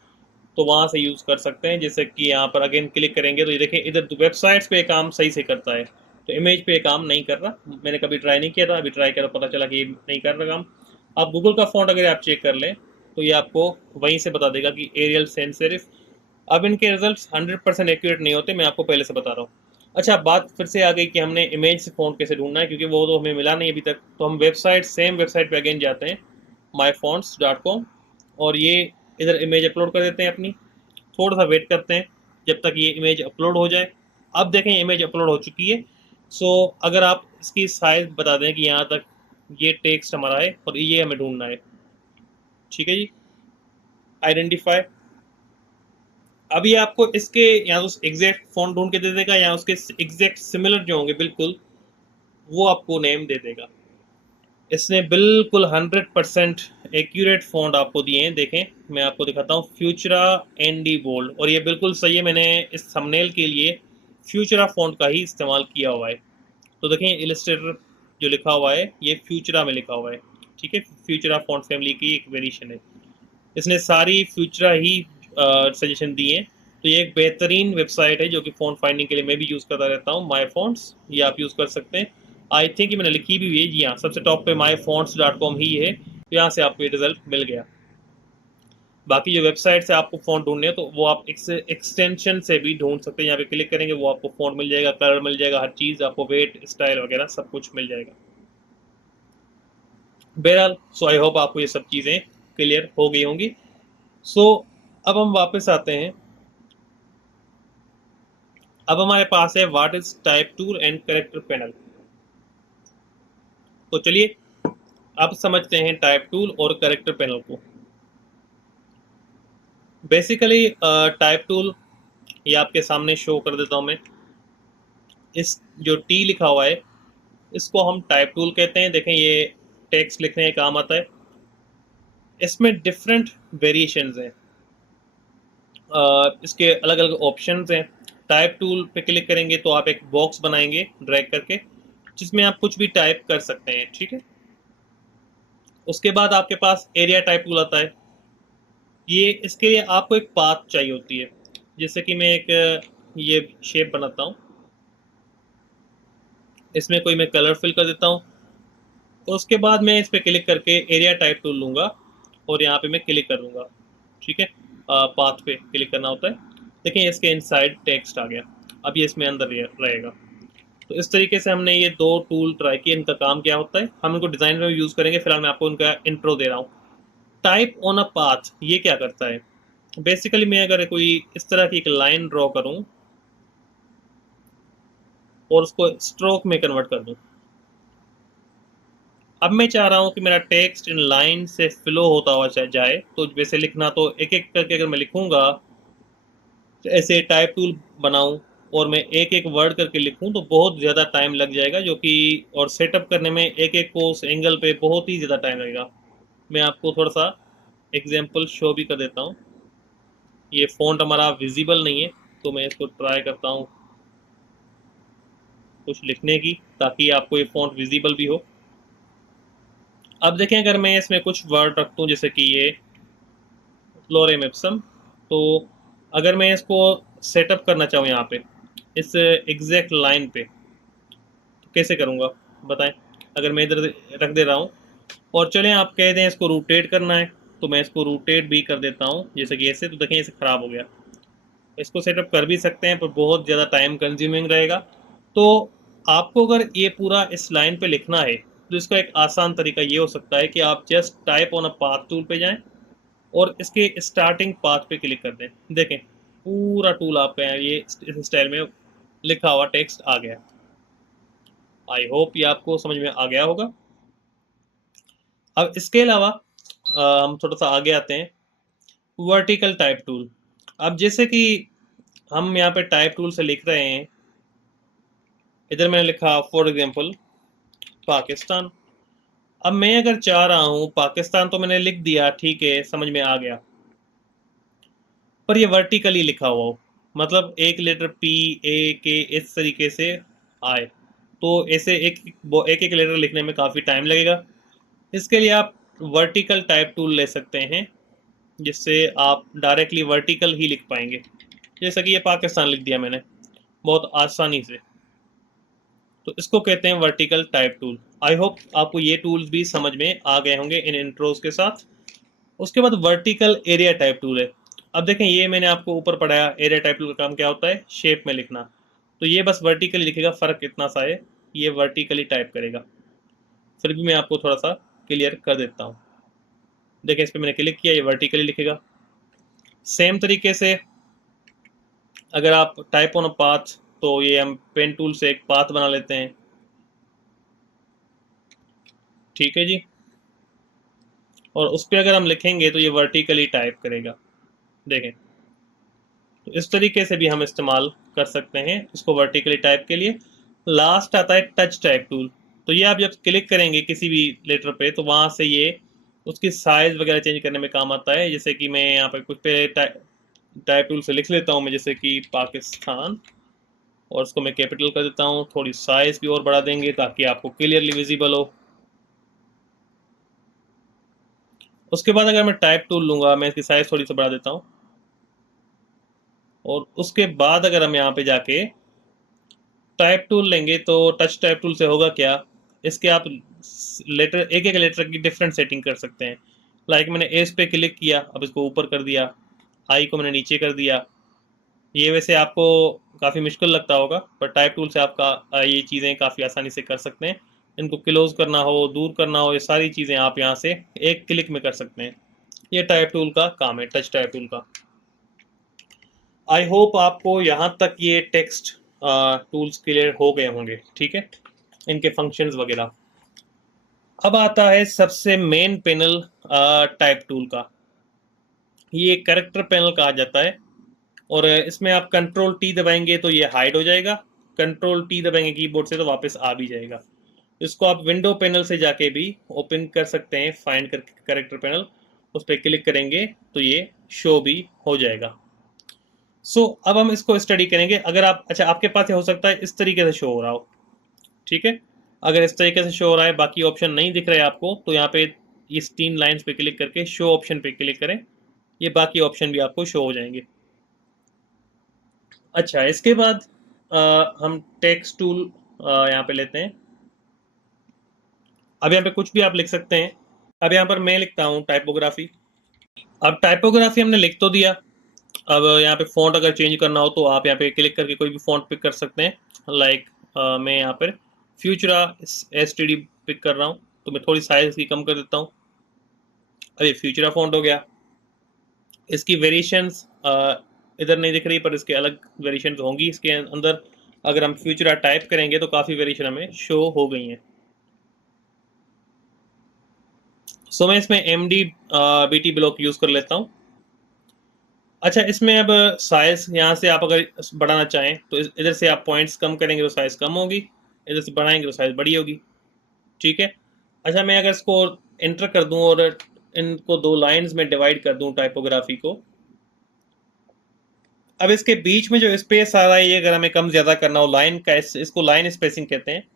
तो वहाँ से यूज़ कर सकते हैं। जैसे कि यहाँ पर अगेन क्लिक करेंगे तो ये देखें इधर वेबसाइट्स पे काम सही से करता है, तो इमेज पे काम नहीं कर रहा। मैंने कभी ट्राई नहीं किया था, अभी ट्राई किया तो पता चला कि ये नहीं कर रहा काम। आप गूगल का फ़ॉन्ट अगर आप चेक कर लें तो ये आपको वहीं से बता देगा कि एरियल सैंस सेरिफ। अब इनके रिजल्ट्स 100% एक्यूरेट नहीं होते, मैं आपको पहले से बता रहा हूँ। अच्छा, बात फिर से आ गई कि हमने इमेज से फ़ॉन्ट कैसे ढूंढना है, क्योंकि वो तो हमें मिला नहीं अभी तक। तो हम वेबसाइट सेम वेबसाइट पे अगेन जाते हैं, myfonts.com, और ये इधर इमेज अपलोड कर देते हैं अपनी। थोड़ा सा वेट करते हैं जब तक ये इमेज अपलोड हो जाए। अब देखें इमेज अपलोड हो चुकी है। सो अगर आप इसकी साइज़ बता दें कि यहाँ तक ये टेक्स्ट हमारा है और ये हमें ढूंढना है, ठीक है जी। आइडेंटिफाई। अभी आपको इसके या तो एग्जैक्ट फ़ॉन्ट ढूंढ के दे देगा या उसके एग्जैक्ट सिमिलर जो होंगे बिल्कुल वो आपको नेम दे देगा। इसने बिल्कुल 100% एक्यूरेट फ़ॉन्ट आपको दिए हैं। देखें मैं आपको दिखाता हूँ, फ्यूचरा एनडी बोल्ड, और ये बिल्कुल सही है। मैंने इस थंबनेल के लिए फ्यूचरा फ़ॉन्ट का ही इस्तेमाल किया हुआ है। तो देखें इलस्ट्रेटर जो लिखा हुआ है ये फ्यूचरा में लिखा हुआ है, ठीक है। फ्यूचरा फ़ॉन्ट फैमिली की एक वेरिएशन है। इसने सारी फ्यूचरा ही सजेशन दिए हैं। तो ये एक बेहतरीन वेबसाइट है जो कि फ़ॉन्ट फाइंडिंग के लिए मैं भी यूज़ करता रहता हूँ, माई फ़ॉन्ट्स। ये आप यूज़ कर सकते हैं। आई थिंक मैंने लिखी भी हुई है, जी हाँ, सबसे टॉप पे myfonts.com ही है। तो यहाँ से आपको ये रिजल्ट मिल गया। बाकी जो वेबसाइट से आपको फ़ॉन्ट ढूंढने हैं तो वो आप एक्सटेंशन से भी ढूंढ सकते हैं। यहाँ पे क्लिक करेंगे वो आपको फ़ॉन्ट मिल जाएगा, कलर मिल जाएगा, हर चीज़ आपको, वेट स्टाइल वगैरह सब कुछ मिल जाएगा। बहरहाल सो आई होप आपको ये सब चीज़ें क्लियर हो गई होंगी। सो अब हम वापस आते हैं। अब हमारे पास है what is type tool and character panel. तो चलिए अब समझते हैं टाइप टूल और करेक्टर पैनल को। बेसिकली टाइप टूल ये आपके सामने शो कर देता हूं मैं। इस जो टी लिखा हुआ है इसको हम टाइप टूल कहते हैं। देखें ये टेक्स्ट लिखने के काम आता है। इसमें डिफरेंट वेरिएशंस हैं, इसके अलग अलग ऑप्शंस हैं। टाइप टूल पे क्लिक करेंगे तो आप एक बॉक्स बनाएंगे ड्रैग करके, जिसमें आप कुछ भी टाइप कर सकते हैं, ठीक है। उसके बाद आपके पास एरिया टाइप टूल आता है। ये इसके लिए आपको एक पाथ चाहिए होती है। जैसे कि मैं एक ये शेप बनाता हूँ, इसमें कोई मैं कलर फिल कर देता हूँ। उसके बाद मैं इस पर क्लिक करके एरिया टाइप टूल लूँगा और यहाँ पे मैं क्लिक कर दूँगा, ठीक है। पाथ पे क्लिक करना होता है। देखिए इसके इनसाइड टेक्स्ट आ गया। अब ये इसमें अंदर रहेगा। तो इस तरीके से हमने ये दो टूल ट्राई किए। इनका काम क्या होता है हम इनको डिज़ाइन में यूज़ करेंगे। फिलहाल मैं आपको इनका इंट्रो दे रहा हूँ। टाइप ऑन अ पाथ ये क्या करता है, बेसिकली मैं अगर कोई इस तरह की एक लाइन ड्रॉ करूं और उसको स्ट्रोक में कन्वर्ट कर दूं। अब मैं चाह रहा हूं कि मेरा टेक्स्ट इन लाइन से फ्लो होता हुआ जाए। तो वैसे लिखना तो एक एक करके अगर मैं लिखूंगा तो ऐसे टाइप टूल बनाऊं और मैं एक एक वर्ड करके लिखूं तो बहुत ज़्यादा टाइम लग जाएगा, जो कि और सेटअप करने में एक एक को उस एंगल पे बहुत ही ज़्यादा टाइम लगेगा। मैं आपको थोड़ा सा एग्जाम्पल शो भी कर देता हूँ। ये फ़ॉन्ट हमारा विजिबल नहीं है तो मैं इसको ट्राई करता हूँ कुछ लिखने की, ताकि आपको ये फ़ॉन्ट विजिबल भी हो। अब देखें अगर मैं इसमें कुछ वर्ड रख दूँ जैसे कि ये लोरेम इप्सम, तो अगर मैं इसको सेटअप करना चाहूँ यहाँ पे इस एग्जैक्ट लाइन पे तो कैसे करूँगा बताएं। अगर मैं इधर रख दे रहा हूँ और चलें आप कह दें इसको रोटेट करना है तो मैं इसको रोटेट भी कर देता हूँ जैसे कि ऐसे। तो देखें इसे ख़राब हो गया। इसको सेटअप कर भी सकते हैं पर बहुत ज़्यादा टाइम कंज्यूमिंग रहेगा। तो आपको अगर ये पूरा इस लाइन पे लिखना है तो इसका एक आसान तरीका ये हो सकता है कि आप just type on a path tool पे जाएं और इसके स्टार्टिंग पाथ पे क्लिक कर दें। देखें पूरा टूल आप पे ये इस स्टाइल में लिखा हुआ टेक्स्ट आ गया। आई होप ये आपको समझ में आ गया होगा। अब इसके अलावा हम थोड़ा सा आगे आते हैं, वर्टिकल टाइप टूल। अब जैसे कि हम यहाँ पे टाइप टूल से लिख रहे हैं, इधर मैंने लिखा फॉर एग्जांपल पाकिस्तान। अब मैं अगर चाह रहा हूँ पाकिस्तान, तो मैंने लिख दिया, ठीक है, समझ में आ गया, पर ये वर्टिकली लिखा हुआ हो, मतलब एक लेटर पी ए के इस तरीके से आए, तो ऐसे एक एक लेटर लिखने में काफ़ी टाइम लगेगा। इसके लिए आप वर्टिकल टाइप टूल ले सकते हैं, जिससे आप डायरेक्टली वर्टिकल ही लिख पाएंगे। जैसा कि ये पाकिस्तान लिख दिया मैंने बहुत आसानी से, तो इसको कहते हैं vertical type tool. I hope आपको ये टूल्स भी समझ में आ गए होंगे इन इंट्रोज के साथ। उसके बाद वर्टिकल एरिया टाइप टूल है। अब देखें, ये मैंने आपको ऊपर पढ़ाया, एरिया टाइप टूल का काम क्या होता है, शेप में लिखना। तो ये बस वर्टिकली लिखेगा, फ़र्क इतना सा है, ये वर्टिकली टाइप करेगा। फिर भी मैं आपको थोड़ा सा क्लियर कर देता हूँ। देखें, इस पर मैंने क्लिक किया, ये वर्टिकली लिखेगा। सेम तरीके से अगर आप टाइप ऑन अ पाथ, तो ये हम पेन टूल से एक पाथ बना लेते हैं, ठीक है जी। और उस पर अगर हम लिखेंगे तो ये वर्टिकली टाइप करेगा। देखें, तो इस तरीके से भी हम इस्तेमाल कर सकते हैं इसको वर्टिकली टाइप के लिए। लास्ट आता है टच टाइप टूल। तो ये आप जब क्लिक करेंगे किसी भी लेटर पे, तो वहाँ से ये उसकी साइज वगैरह चेंज करने में काम आता है। जैसे कि मैं यहाँ पे कुछ पे टाइप टूल से लिख लेता हूँ मैं, जैसे कि पाकिस्तान, और उसको मैं कैपिटल कर देता हूँ। थोड़ी साइज भी और बढ़ा देंगे ताकि आपको क्लियरली विजिबल हो। उसके बाद अगर मैं टाइप टूल लूँगा, मैं इसकी साइज थोड़ी सी बढ़ा देता हूँ। और उसके बाद अगर हम यहाँ पे जाके टाइप टूल लेंगे, तो टच टाइप टूल से होगा क्या, इसके आप लेटर, एक एक लेटर की डिफरेंट सेटिंग कर सकते हैं। लाइक मैंने एस पे क्लिक किया, अब इसको ऊपर कर दिया, आई को मैंने नीचे कर दिया। ये वैसे आपको काफ़ी मुश्किल लगता होगा, पर टाइप टूल से आपका ये चीज़ें काफ़ी आसानी से कर सकते हैं। इनको क्लोज करना हो, दूर करना हो, ये सारी चीज़ें आप यहाँ से एक क्लिक में कर सकते हैं। ये टाइप टूल का काम है, टच टाइप टूल का। आई होप आपको यहाँ तक ये टेक्स्ट टूल्स क्लियर हो गए होंगे, ठीक है, इनके फंक्शंस वगैरह। अब आता है सबसे मेन पैनल टाइप टूल का। ये कैरेक्टर पैनल कहा जाता है, और इसमें आप कंट्रोल टी दबाएंगे तो ये हाइड हो जाएगा, कंट्रोल टी दबाएंगे कीबोर्ड से तो वापस आ भी जाएगा। इसको आप विंडो पैनल से जाके भी ओपन कर सकते हैं, फाइंड कर कैरेक्टर पैनल, उस पर क्लिक करेंगे तो ये शो भी हो जाएगा। अब हम इसको स्टडी करेंगे। अगर आप, अच्छा, आपके पास ये हो सकता है इस तरीके से शो हो रहा हो, ठीक है। अगर इस तरीके से शो हो रहा है, बाकी ऑप्शन नहीं दिख रहे आपको, तो यहाँ पे इस 3 लाइंस पे क्लिक करके शो ऑप्शन पे क्लिक करें, ये बाकी ऑप्शन भी आपको शो हो जाएंगे। अच्छा, इसके बाद हम टेक्स्ट टूल यहाँ पे लेते हैं। अब यहाँ पे कुछ भी आप लिख सकते हैं। अब यहाँ पर मैं लिखता हूँ टाइपोग्राफी। अब टाइपोग्राफी हमने लिख तो दिया। अब यहाँ पे फ़ॉन्ट अगर चेंज करना हो, तो आप यहाँ पे क्लिक करके कोई भी फ़ॉन्ट पिक कर सकते हैं। लाइक मैं यहाँ पर फ्यूचरा STD पिक कर रहा हूँ, तो मैं थोड़ी साइज़ इसकी कम कर देता हूँ। अब ये फ्यूचरा फ़ॉन्ट हो गया। इसकी वेरिएशंस इधर नहीं दिख रही, पर इसके अलग वेरिएशंस होंगी इसके अंदर। अगर हम फ्यूचरा टाइप करेंगे तो काफ़ी वेरिएशन हमें शो हो गई हैं। सो मैं इसमें MD BT ब्लॉक यूज़ कर लेता हूँ। अच्छा, इसमें अब साइज़ यहाँ से आप अगर बढ़ाना चाहें, तो इधर से आप पॉइंट्स कम करेंगे तो साइज़ कम होगी, इधर से बढ़ाएंगे तो साइज़ बड़ी होगी, ठीक है। अच्छा, मैं अगर इसको एंटर कर दूं और इनको 2 लाइंस में डिवाइड कर दूं टाइपोग्राफी को, अब इसके बीच में जो स्पेस आ रहा है, ये अगर हमें कम ज़्यादा करना हो, लाइन का, इसको लाइन स्पेसिंग कहते हैं।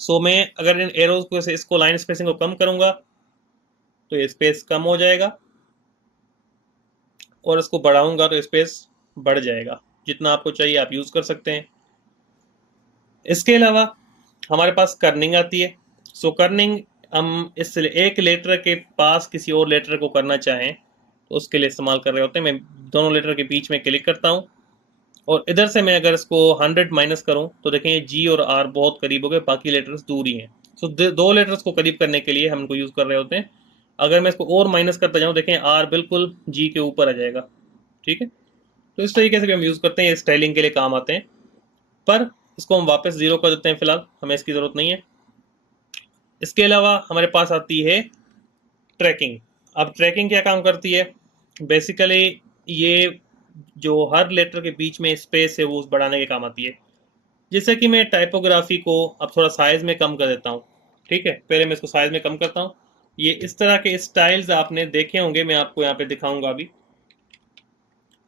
सो मैं अगर इन एरोज को से इसको लाइन स्पेसिंग को कम करूंगा, तो ये स्पेस कम हो जाएगा, और इसको बढ़ाऊंगा तो स्पेस बढ़ जाएगा। जितना आपको चाहिए आप यूज़ कर सकते हैं। इसके अलावा हमारे पास कर्निंग आती है। सो कर्निंग हम इस एक लेटर के पास किसी और लेटर को करना चाहें, तो उसके लिए इस्तेमाल कर रहे होते हैं। मैं दोनों लेटर के बीच में क्लिक करता हूँ, और इधर से मैं अगर इसको 100 माइनस करूँ, तो देखें ये G और R बहुत करीब हो गए, बाकी लेटर्स दूर ही हैं। सो दो लेटर्स को करीब करने के लिए हम इनको यूज़ कर रहे होते हैं। अगर मैं इसको और माइनस करता जाऊँ, देखें आर बिल्कुल जी के ऊपर आ जाएगा। ठीक है, तो इस तरीके से भी हम यूज़ करते हैं, ये स्टाइलिंग के लिए काम आते हैं। पर इसको हम वापस ज़ीरो कर देते हैं, फिलहाल हमें इसकी ज़रूरत नहीं है। इसके अलावा हमारे पास आती है ट्रैकिंग। अब ट्रैकिंग क्या काम करती है? बेसिकली ये जो हर लेटर के बीच में स्पेस है वो बढ़ाने के काम आती है। जैसे कि मैं टाइपोग्राफी को अब थोड़ा साइज में कम कर देता हूँ। ठीक है, पहले मैं इसको साइज में कम करता हूँ। ये इस तरह के स्टाइल्स आपने देखे होंगे, मैं आपको यहाँ पे दिखाऊंगा अभी।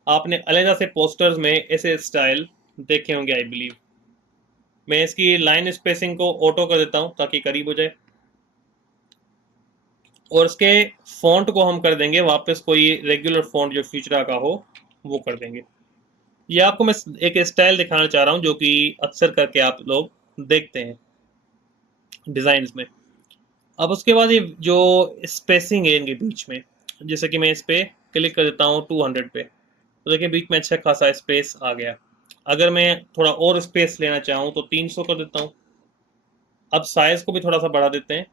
आपने अलग से पोस्टर्स में ऐसे स्टाइल देखे होंगे आई बिलीव। मैं इसकी लाइन स्पेसिंग को ऑटो कर देता हूँ ताकि करीब हो जाए, और इसके फॉन्ट को हम कर देंगे वापस कोई रेगुलर फॉन्ट जो फ्यूचरा का हो वो कर देंगे। ये आपको मैं एक स्टाइल दिखाना चाह रहा हूँ जो कि अक्सर करके आप लोग देखते हैं डिज़ाइंस में। अब उसके बाद ये जो स्पेसिंग है इनके बीच में, जैसे कि मैं इस पर क्लिक कर देता हूँ 200 पे, तो देखिए बीच में अच्छा खासा स्पेस आ गया। अगर मैं थोड़ा और स्पेस लेना चाहूँ तो 300 कर देता हूँ। अब साइज को भी थोड़ा सा बढ़ा देते हैं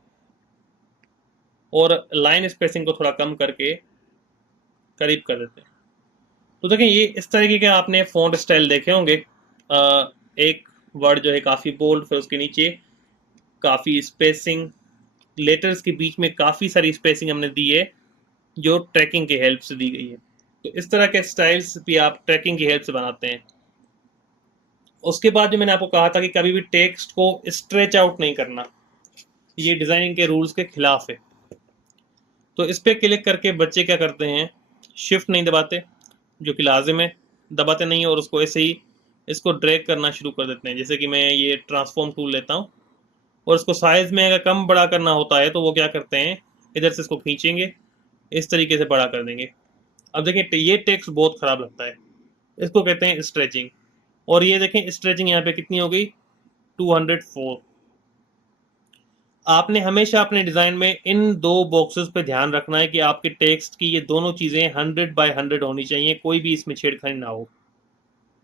और लाइन स्पेसिंग को थोड़ा कम करके करीब कर देते हैं। तो देखिए ये इस तरीके के आपने फॉन्ट स्टाइल देखे होंगे। एक वर्ड जो है काफ़ी बोल्ड, फिर उसके नीचे काफ़ी स्पेसिंग, लेटर्स के बीच में काफ़ी सारी स्पेसिंग हमने दी है जो ट्रैकिंग की हेल्प से दी गई है। तो इस तरह के स्टाइल्स भी आप ट्रैकिंग की हेल्प से बनाते हैं। उसके बाद जो मैंने आपको कहा था कि कभी भी टेक्स्ट को स्ट्रेच आउट नहीं करना, ये डिज़ाइनिंग के रूल्स के खिलाफ है। तो इस पर क्लिक करके बच्चे क्या करते हैं, शिफ्ट नहीं दबाते, जो कि लाजिम है, दबाते नहीं है, और उसको ऐसे ही इसको ड्रैग करना शुरू कर देते हैं। जैसे कि मैं ये ट्रांसफॉर्म टूल लेता हूँ और इसको साइज में अगर कम बड़ा करना होता है तो वो क्या करते हैं, इधर से इसको खींचेंगे, इस तरीके से बड़ा कर देंगे। अब देखें ये टेक्स्ट बहुत ख़राब लगता है, इसको कहते हैं स्ट्रेचिंग। और ये देखें स्ट्रेचिंग यहाँ पे कितनी हो गई, 204। आपने हमेशा अपने डिज़ाइन में इन दो बॉक्सेस पे ध्यान रखना है कि आपके टेक्स्ट की ये दोनों चीज़ें 100 by 100 होनी चाहिए, कोई भी इसमें छेड़खानी ना हो।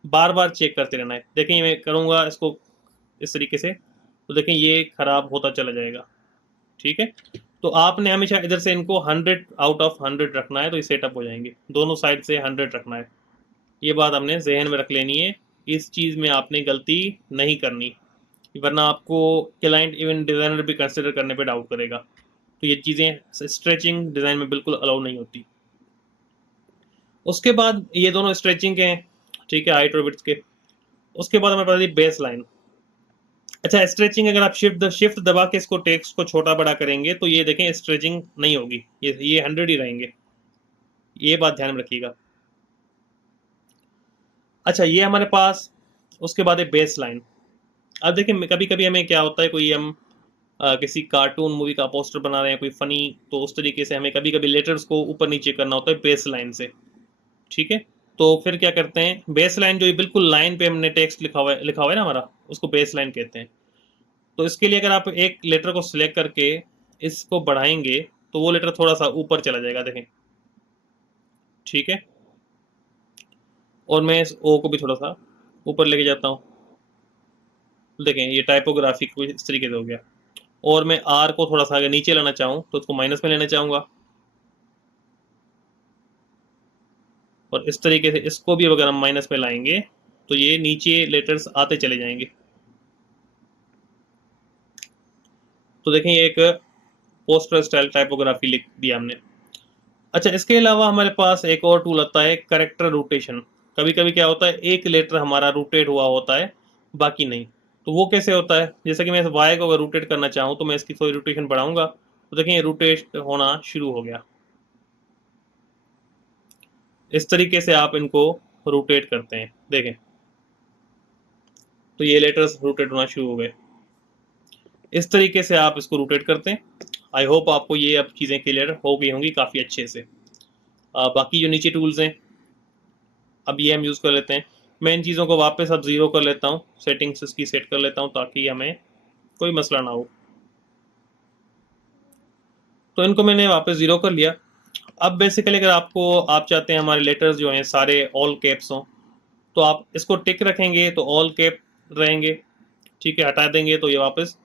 बार बार चेक करते रहना है। देखें मैं करूँगा इसको इस तरीके से, तो देखें ये ख़राब होता चला जाएगा। ठीक है, तो आपने हमेशा इधर से इनको 100 out of 100 रखना है, तो ये सेटअप हो जाएंगे। दोनों साइड से 100 रखना है, ये बात हमने जहन में रख लेनी है। इस चीज़ में आपने गलती नहीं करनी, वरना आपको क्लाइंट इवन डिज़ाइनर भी कंसिडर करने पे डाउट करेगा। तो ये चीज़ें स्ट्रेचिंग डिज़ाइन में बिल्कुल अलाउ नहीं होती। उसके बाद ये दोनों स्ट्रेचिंग के हैं, ठीक है, हाइट और विड्थ के। उसके बाद हमें पता है बेस लाइन। अच्छा, स्ट्रेचिंग अगर आप शिफ्ट दबा के इसको टेक्स्ट को छोटा बड़ा करेंगे तो ये देखें स्ट्रेचिंग नहीं होगी, ये 100 ही रहेंगे, ये बात ध्यान में रखिएगा। अच्छा, ये हमारे पास उसके बाद है बेस लाइन। अब देखिए कभी कभी हमें क्या होता है, कोई हम किसी कार्टून मूवी का पोस्टर बना रहे हैं, कोई फनी, तो उस तरीके से हमें कभी कभी लेटर्स को ऊपर नीचे करना होता है बेस लाइन से। ठीक है, तो फिर क्या करते हैं, बेस लाइन जो बिल्कुल लाइन पे हमने टेक्स्ट लिखा हुआ है ना हमारा, उसको बेस लाइन कहते हैं। तो इसके लिए अगर आप एक लेटर को सिलेक्ट करके इसको बढ़ाएंगे तो वो लेटर थोड़ा सा ऊपर चला जाएगा, देखें। ठीक है, और मैं इस ओ को भी थोड़ा सा ऊपर लेके जाता हूँ, देखें ये टाइपोग्राफी कुछ इस तरीके से हो गया। और मैं आर को थोड़ा सा अगर नीचे लाना चाहूँ तो उसको माइनस में लेना चाहूँगा, और इस तरीके से इसको भी अगर हम माइनस में लाएंगे तो ये नीचे लेटर्स आते चले जाएंगे। तो देखें ये एक पोस्टर स्टाइल टाइपोग्राफी लिख दिया हमने। अच्छा, इसके अलावा हमारे पास एक और टूल आता है, करेक्टर रोटेशन। कभी कभी क्या होता है, एक लेटर हमारा रोटेट हुआ होता है, बाकी नहीं। तो वो कैसे होता है, जैसे कि मैं इस वाई को अगर रोटेट करना चाहूँ तो मैं इसकी थोड़ी रोटेशन बढ़ाऊंगा, तो देखें ये रोटेट होना शुरू हो गया। इस तरीके से आप इनको रोटेट करते हैं, देखें तो ये लेटर्स रोटेट होना शुरू हो गए। इस तरीके से आप इसको रोटेट करते हैं। आई होप आपको ये अब चीज़ें क्लियर हो गई होंगी काफ़ी अच्छे से। बाकी जो नीचे टूल्स हैं अब ये हम यूज़ कर लेते हैं। मैं इन चीज़ों को वापस अब ज़ीरो कर लेता हूँ, सेटिंग्स इसकी सेट कर लेता हूँ ताकि हमें कोई मसला ना हो। तो इनको मैंने वापस ज़ीरो कर लिया। अब बेसिकली अगर आप चाहते हैं हमारे लेटर्स जो हैं सारे ऑल कैप्स हों, तो आप इसको टिक रखेंगे तो ऑल कैप रहेंगे। ठीक है, हटा देंगे तो ये वापस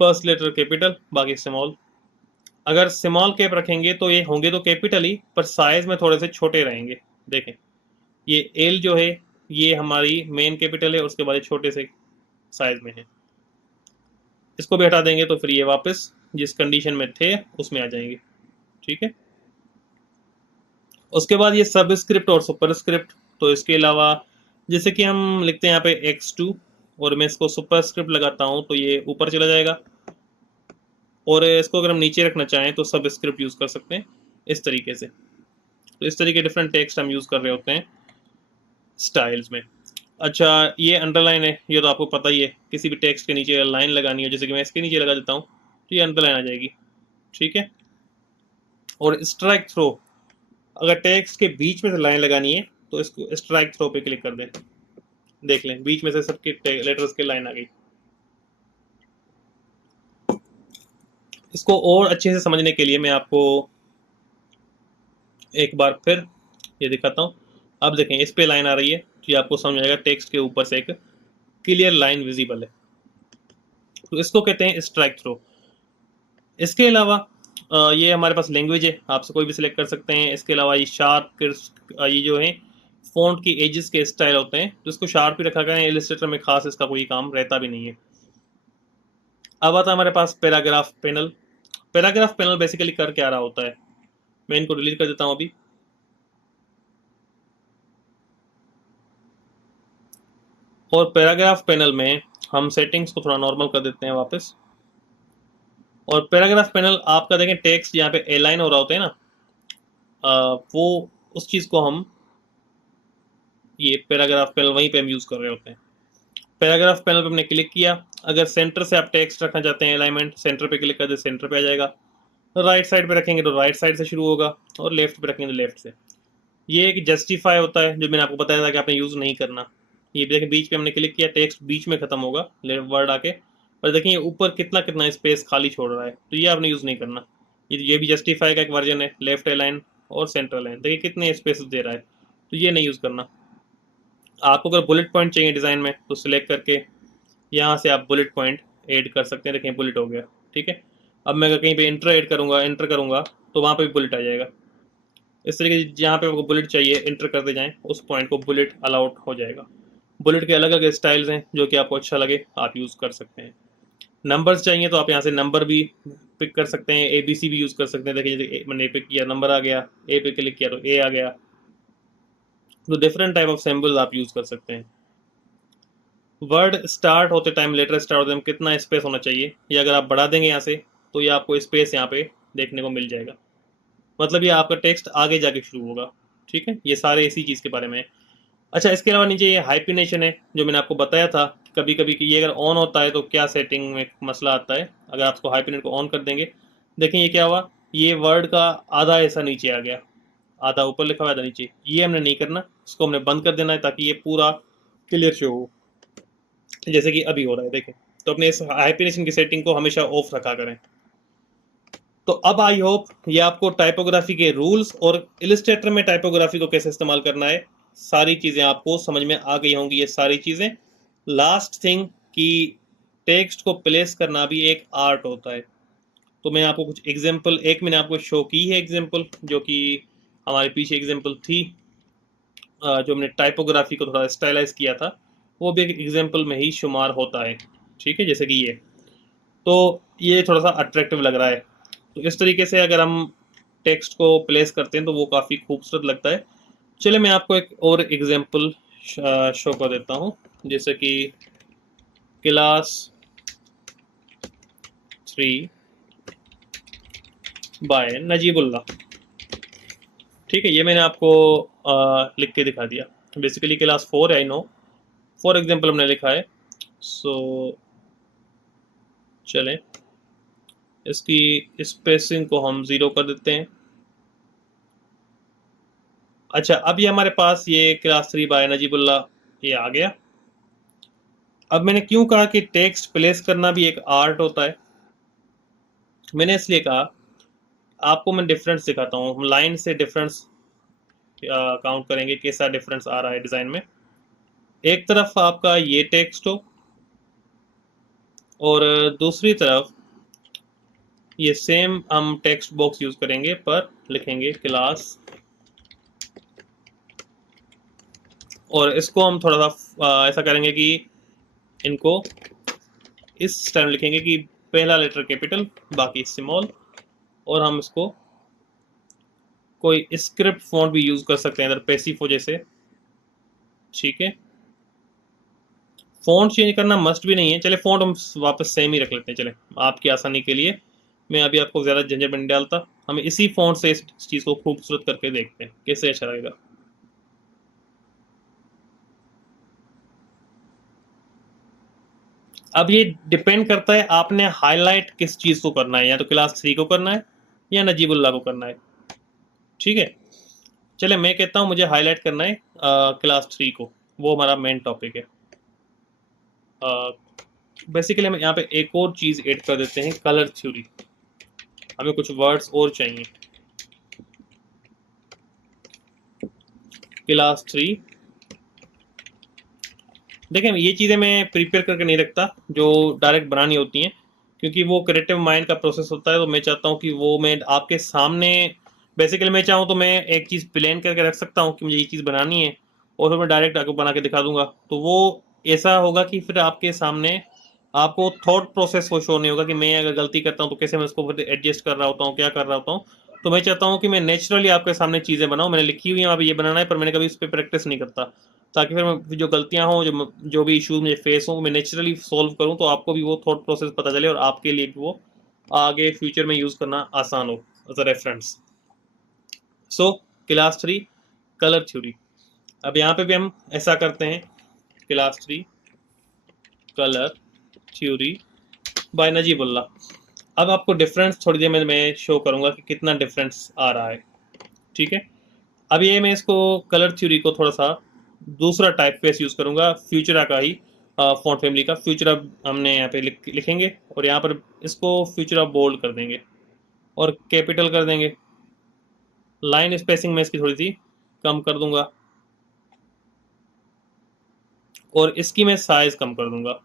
फर्स्ट लेटर कैपिटल, बाकी स्मॉल। अगर स्मॉल कैप रखेंगे तो ये होंगे तो कैपिटल ही, पर साइज में थोड़े से छोटे रहेंगे। देखें, ये एल जो है ये हमारी मेन कैपिटल है, उसके बाद ये छोटे से साइज में है। इसको भी हटा देंगे तो फिर ये वापस जिस कंडीशन में थे उसमें आ जाएंगे। ठीक है, उसके बाद ये सबस्क्रिप्ट और सुपरस्क्रिप्ट। तो इसके अलावा जैसे कि हम लिखते हैं यहाँ पे x2, और मैं इसको सुपरस्क्रिप्ट लगाता हूँ तो ये ऊपर चला जाएगा, और इसको अगर हम नीचे रखना चाहें तो सबस्क्रिप्ट यूज़ कर सकते हैं इस तरीके से। तो इस तरीके डिफरेंट टेक्स्ट हम यूज़ कर रहे होते हैं स्टाइल्स में। अच्छा, ये अंडरलाइन है, ये तो आपको पता ही है, किसी भी टेक्स्ट के नीचे लाइन लगानी हो, जैसे कि मैं इसके नीचे लगा देता हूँ तो ये अंडरलाइन आ जाएगी। ठीक है, और स्ट्राइक थ्रो, अगर टेक्स्ट के बीच में से लाइन लगानी है तो इसको स्ट्राइक थ्रो पे क्लिक कर दें। देख लें, बीच में से सबके लेटर्स की लाइन आ गई। इसको और अच्छे से समझने के लिए मैं आपको एक बार फिर ये दिखाता हूँ। अब देखें, इस पे लाइन आ रही है तो ये आपको समझ आएगा टेक्स्ट के ऊपर से एक क्लियर लाइन विजिबल है, तो इसको कहते हैं स्ट्राइक थ्रो। इसके अलावा ये हमारे पास लैंग्वेज है, आपसे कोई भी सिलेक्ट कर सकते हैं। इसके अलावा ये शार्प, ये जो है फॉन्ट की एजेस के स्टाइल होते हैं, तो इसको शार्प ही रखा गया है। इलस्ट्रेटर में खास इसका कोई काम रहता भी नहीं है। अब आता है हमारे पास paragraph panel. Paragraph panel basically कर क्या रहा होता है, मैं इनको डिलीट कर देता हूँ अभी। और पैराग्राफ पैनल में हम सेटिंग्स को थोड़ा नॉर्मल कर देते हैं वापस। और पैराग्राफ पैनल आपका देखें, टेक्स्ट यहाँ पे ए लाइन हो रहा होता है ना, वो उस चीज़ को हम ये पैराग्राफ पैनल वहीं पे हम यूज़ कर रहे होते हैं। पैराग्राफ पैनल पे हमने क्लिक किया, अगर सेंटर से आप टेक्स्ट रखना चाहते हैं अलाइनमेंट, सेंटर पे क्लिक कर दे, सेंटर पे आ जाएगा। राइट साइड पे रखेंगे तो राइट साइड से शुरू होगा, और लेफ्ट पे रखेंगे तो लेफ्ट से। ये एक जस्टिफाई होता है जो मैंने आपको बताया था कि आपने यूज़ नहीं करना। ये देखिए, बीच पे हमने क्लिक किया, टेक्स्ट बीच में खत्म होगा वर्ड आके, और देखिए ये ऊपर कितना कितना स्पेस खाली छोड़ रहा है, तो ये आपने यूज़ नहीं करना। ये भी जस्टिफाई का एक वर्जन है, लेफ्ट अलाइन और सेंटर अलाइन, देखिए कितने स्पेस दे रहा है, तो ये नहीं यूज़ करना। आपको अगर बुलेट पॉइंट चाहिए डिज़ाइन में तो सिलेक्ट करके यहाँ से आप बुलेट पॉइंट ऐड कर सकते हैं। देखें, बुलेट हो गया। ठीक है, अब मैं अगर कहीं पे एंटर करूँगा तो वहाँ पे भी बुलेट आ जाएगा। इस तरीके से जहाँ पे आपको बुलेट चाहिए एंटर करते जाएं, उस पॉइंट को बुलेट अलाउड हो जाएगा। बुलेट के अलग अलग स्टाइल्स हैं, जो कि आपको अच्छा लगे आप यूज़ कर सकते हैं। नंबर्स चाहिए तो आप यहाँ से नंबर भी पिक कर सकते हैं, ABC भी यूज़ कर सकते हैं। देखिए, जैसे मैंने ए पिक किया, नंबर आ गया, ए पे क्लिक किया तो ए आ गया। तो डिफरेंट टाइप ऑफ सिंबल्स आप यूज़ कर सकते हैं। वर्ड स्टार्ट होते टाइम, लेटर स्टार्ट होते टाइम कितना स्पेस होना चाहिए, ये अगर आप बढ़ा देंगे यहाँ से तो ये आपको स्पेस यहाँ पे देखने को मिल जाएगा। मतलब ये आपका टेक्स्ट आगे जाके शुरू होगा। ठीक है, ये सारे इसी चीज़ के बारे में है। अच्छा, इसके अलावा नीचे ये हाइफिनेशन है, जो मैंने आपको बताया था कभी कभी कि ये अगर ऑन होता है तो क्या सेटिंग में मसला आता है। अगर आपको हाइफिनेट को ऑन कर देंगे, देखें ये क्या हुआ, ये वर्ड का आधा ऐसा नीचे आ गया, आधा ऊपर लिखा हुआ आधा नीचे। ये हमने नहीं करना, इसको हमने बंद कर देना है ताकि ये पूरा क्लियर शो हो, जैसे कि अभी हो रहा है। देखें, तो अपने इस हाइफिनेशन की सेटिंग को हमेशा ऑफ रखा करें। तो अब आई होप ये आपको टाइपोग्राफी के रूल्स और इलस्ट्रेटर में टाइपोग्राफी को कैसे इस्तेमाल करना है, सारी चीज़ें आपको समझ में आ गई होंगी। ये सारी चीज़ें, लास्ट थिंग कि टेक्स्ट को प्लेस करना भी एक आर्ट होता है। तो मैं आपको कुछ एग्जांपल, एक मैंने आपको शो की है एग्जांपल, जो कि हमारे पीछे एग्जांपल थी, जो हमने टाइपोग्राफी को थोड़ा स्टाइलाइज किया था, वो भी एक एग्जांपल में ही शुमार होता है। ठीक है, जैसे कि ये, तो ये थोड़ा सा अट्रैक्टिव लग रहा है। तो इस तरीके से अगर हम टेक्स्ट को प्लेस करते हैं तो वो काफ़ी खूबसूरत लगता है। चलिए मैं आपको एक और एग्जांपल शो कर देता हूँ, जैसे कि क्लास 3 बाय नजीबुल्ला। ठीक है, ये मैंने आपको लिख के दिखा दिया। बेसिकली क्लास 4 है, आई नो, फॉर एग्जांपल हमने लिखा है। सो चलें, इसकी स्पेसिंग को हम 0 कर देते हैं। अच्छा, अब ये हमारे पास ये क्लास 3 बाय नजीबुल्ला ये आ गया। अब मैंने क्यों कहा कि टेक्स्ट प्लेस करना भी एक आर्ट होता है, मैंने इसलिए कहा, आपको मैं डिफरेंस दिखाता हूँ। हम लाइन से डिफरेंस काउंट करेंगे, कैसा डिफरेंस आ रहा है डिज़ाइन में। एक तरफ आपका ये टेक्स्ट हो, और दूसरी तरफ ये सेम हम टेक्स्ट बॉक्स यूज करेंगे पर लिखेंगे क्लास, और इसको हम थोड़ा सा ऐसा करेंगे कि इनको इस टाइम लिखेंगे कि पहला लेटर कैपिटल बाकी स्मॉल, और हम इसको कोई स्क्रिप्ट फॉन्ट भी यूज कर सकते हैं अगर पैसिफो जैसे। ठीक है, फॉन्ट चेंज करना मस्ट भी नहीं है, चले फॉन्ट हम वापस सेम ही रख लेते हैं। चले आपकी आसानी के लिए मैं अभी आपको ज़्यादा झंझट में नहीं डालता, हम इसी फॉन्ट से इस चीज़ को खूबसूरत करके देखते हैं कैसे अच्छा लगेगा। अब ये डिपेंड करता है आपने हाईलाइट किस चीज़ को करना है, या तो क्लास 3 को करना है या नजीबुल्लाह को करना है। ठीक है, चले मैं कहता हूँ मुझे हाईलाइट करना है क्लास 3 को, वो हमारा मेन टॉपिक है। बेसिकली हम यहाँ पे एक और चीज़ ऐड कर देते हैं, कलर थ्योरी। हमें कुछ वर्ड्स और चाहिए। क्लास 3, देखें ये चीज़ें मैं प्रिपेयर करके नहीं रखता, जो डायरेक्ट बनानी होती हैं, क्योंकि वो क्रिएटिव माइंड का प्रोसेस होता है। तो मैं चाहता हूँ कि वो मैं आपके सामने, बेसिकली मैं चाहूँ तो मैं एक चीज़ प्लान करके रख सकता हूँ कि मुझे ये चीज़ बनानी है, और फिर मैं डायरेक्ट आपको बना के दिखा दूंगा। तो वो ऐसा होगा कि फिर आपके सामने आपको थॉट प्रोसेस को शो नहीं होगा कि मैं अगर गलती करता हूँ तो कैसे मैं उसको फिर एडजस्ट कर रहा होता हूँ, क्या कर रहा होता हूँ। तो मैं चाहता हूँ कि मैं नेचुरली आपके सामने चीज़ें बनाऊँ, मैंने लिखी हुई है अभी ये बनाना है, पर मैंने कभी इस पर प्रैक्टिस नहीं करता, ताकि फिर मैं जो गलतियां हों, जो भी इश्यूज मुझे फेस हों, मैं नेचुरली सॉल्व करूं, तो आपको भी वो थॉट प्रोसेस पता चले और आपके लिए भी वो आगे फ्यूचर में यूज़ करना आसान हो as a reference. So class 3 colour theory, अब यहाँ पे भी हम ऐसा करते हैं, class 3 colour theory by Najibullah. अब आपको डिफरेंस थोड़ी देर में मैं शो करूंगा कि कितना डिफरेंस आ रहा है। ठीक है, अब ये मैं इसको कलर थ्योरी को थोड़ा सा दूसरा टाइप फेस यूज करूंगा, फ्यूचरा का ही फॉन्ट फैमिली का फ्यूचरा हमने यहाँ पे लिखेंगे, और यहाँ पर इसको फ्यूचरा बोल्ड कर देंगे और कैपिटल कर देंगे। लाइन स्पेसिंग में इसकी थोड़ी सी कम कर दूंगा, और इसकी मैं साइज कम कर दूंगा,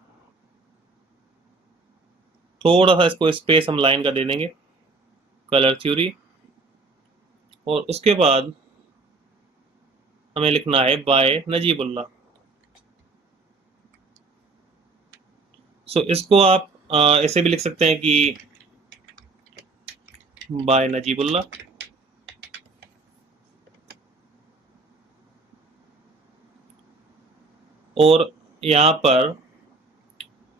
थोड़ा सा इसको स्पेस हम लाइन का दे देंगे, कलर थ्योरी। और उसके बाद हमें लिखना है बाय नजीबुल्ला। सो इसको आप ऐसे भी लिख सकते हैं कि बाय नजीबुल्ला, और यहाँ पर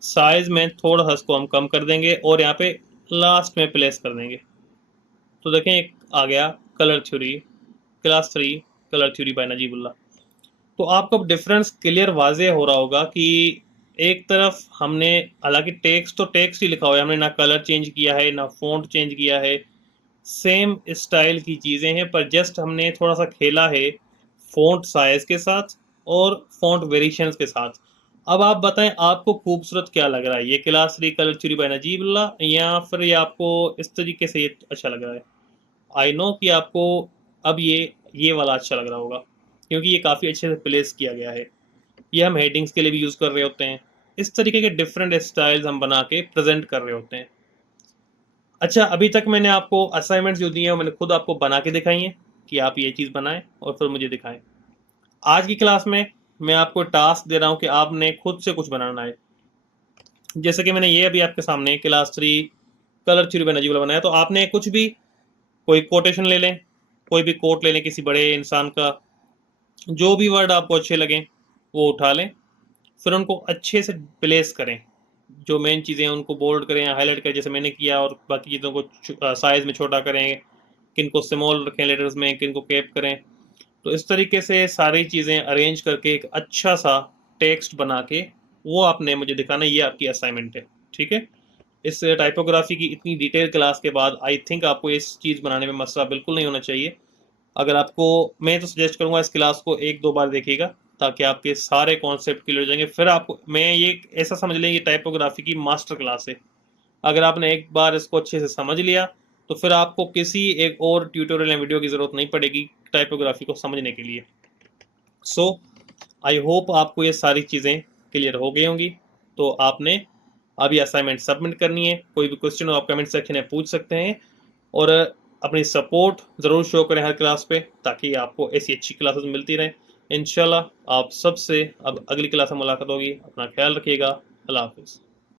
साइज में थोड़ा सा इसको हम कम कर देंगे, और यहाँ पे लास्ट में प्लेस कर देंगे। तो देखें एक आ गया colour theory, class 3 colour theory by Najibullah. तो आपको अब डिफरेंस क्लियर वाजे हो रहा होगा कि एक तरफ हमने, हालांकि टेक्स्ट तो टेक्स्ट ही लिखा हुआ है, हमने ना कलर चेंज किया है ना फॉन्ट चेंज किया है, सेम स्टाइल की चीज़ें हैं, पर जस्ट हमने थोड़ा सा खेला है फॉन्ट साइज के साथ और फॉन्ट वेरिएशंस के साथ। अब आप बताएं आपको खूबसूरत क्या लग रहा है, ये क्लास 3 कलर चूरी बाय नजीबुल्ला, या फिर ये आपको इस तरीके से ये अच्छा लग रहा है। आई नो कि आपको अब ये वाला अच्छा लग रहा होगा, क्योंकि ये काफ़ी अच्छे से प्लेस किया गया है। ये हम हेडिंग्स के लिए भी यूज़ कर रहे होते हैं, इस तरीके के डिफरेंट स्टाइल्स हम बना के प्रेजेंट कर रहे होते हैं। अच्छा, अभी तक मैंने आपको असाइनमेंट्स जो दिए हैं मैंने खुद आपको बना के दिखाई हैं कि आप ये चीज़ बनाएं और फिर मुझे दिखाएं। आज की क्लास में मैं आपको टास्क दे रहा हूं कि आपने खुद से कुछ बनाना है। जैसे कि मैंने ये अभी आपके सामने class 3 colour theory bye Najibullah बनाया, तो आपने कुछ भी, कोई कोटेशन ले लें, कोई भी कोट ले लें किसी बड़े इंसान का, जो भी वर्ड आपको अच्छे लगें वो उठा लें, फिर उनको अच्छे से प्लेस करें, जो मेन चीज़ें हैं उनको बोल्ड करें या हाईलाइट करें जैसे मैंने किया, और बाकी चीज़ों को साइज़ में छोटा करें, किन को स्मॉल रखें लेटर्स में, किन को कैप करें। तो इस तरीके से सारी चीज़ें अरेंज करके एक अच्छा सा टेक्स्ट बना के वो आपने मुझे दिखाना, ये आपकी असाइनमेंट है। ठीक है, इस टाइपोग्राफी की इतनी डिटेल क्लास के बाद आई थिंक आपको इस चीज़ बनाने में मसला बिल्कुल नहीं होना चाहिए। अगर आपको, मैं तो सजेस्ट करूंगा इस क्लास को एक दो बार देखिएगा, ताकि आपके सारे कॉन्सेप्ट क्लियर हो जाएंगे। फिर आपको, मैं ये ऐसा समझ लें, ये टाइपोग्राफी की मास्टर क्लास है। अगर आपने एक बार इसको अच्छे से समझ लिया तो फिर आपको किसी एक और ट्यूटोरियल या वीडियो की ज़रूरत नहीं पड़ेगी टाइपोग्राफी को समझने के लिए। सो आई होप आपको ये सारी चीज़ें क्लियर हो गई होंगी। तो आपने अब ये असाइनमेंट सबमिट करनी है। कोई भी क्वेश्चन हो आप कमेंट सेक्शन में पूछ सकते हैं, और अपनी सपोर्ट ज़रूर शो करें हर क्लास पे, ताकि आपको ऐसी अच्छी क्लासेस मिलती रहें। इंशाल्लाह आप सबसे अब अगली क्लास में मुलाकात होगी। अपना ख्याल रखिएगा। अल्लाह हाफिज़।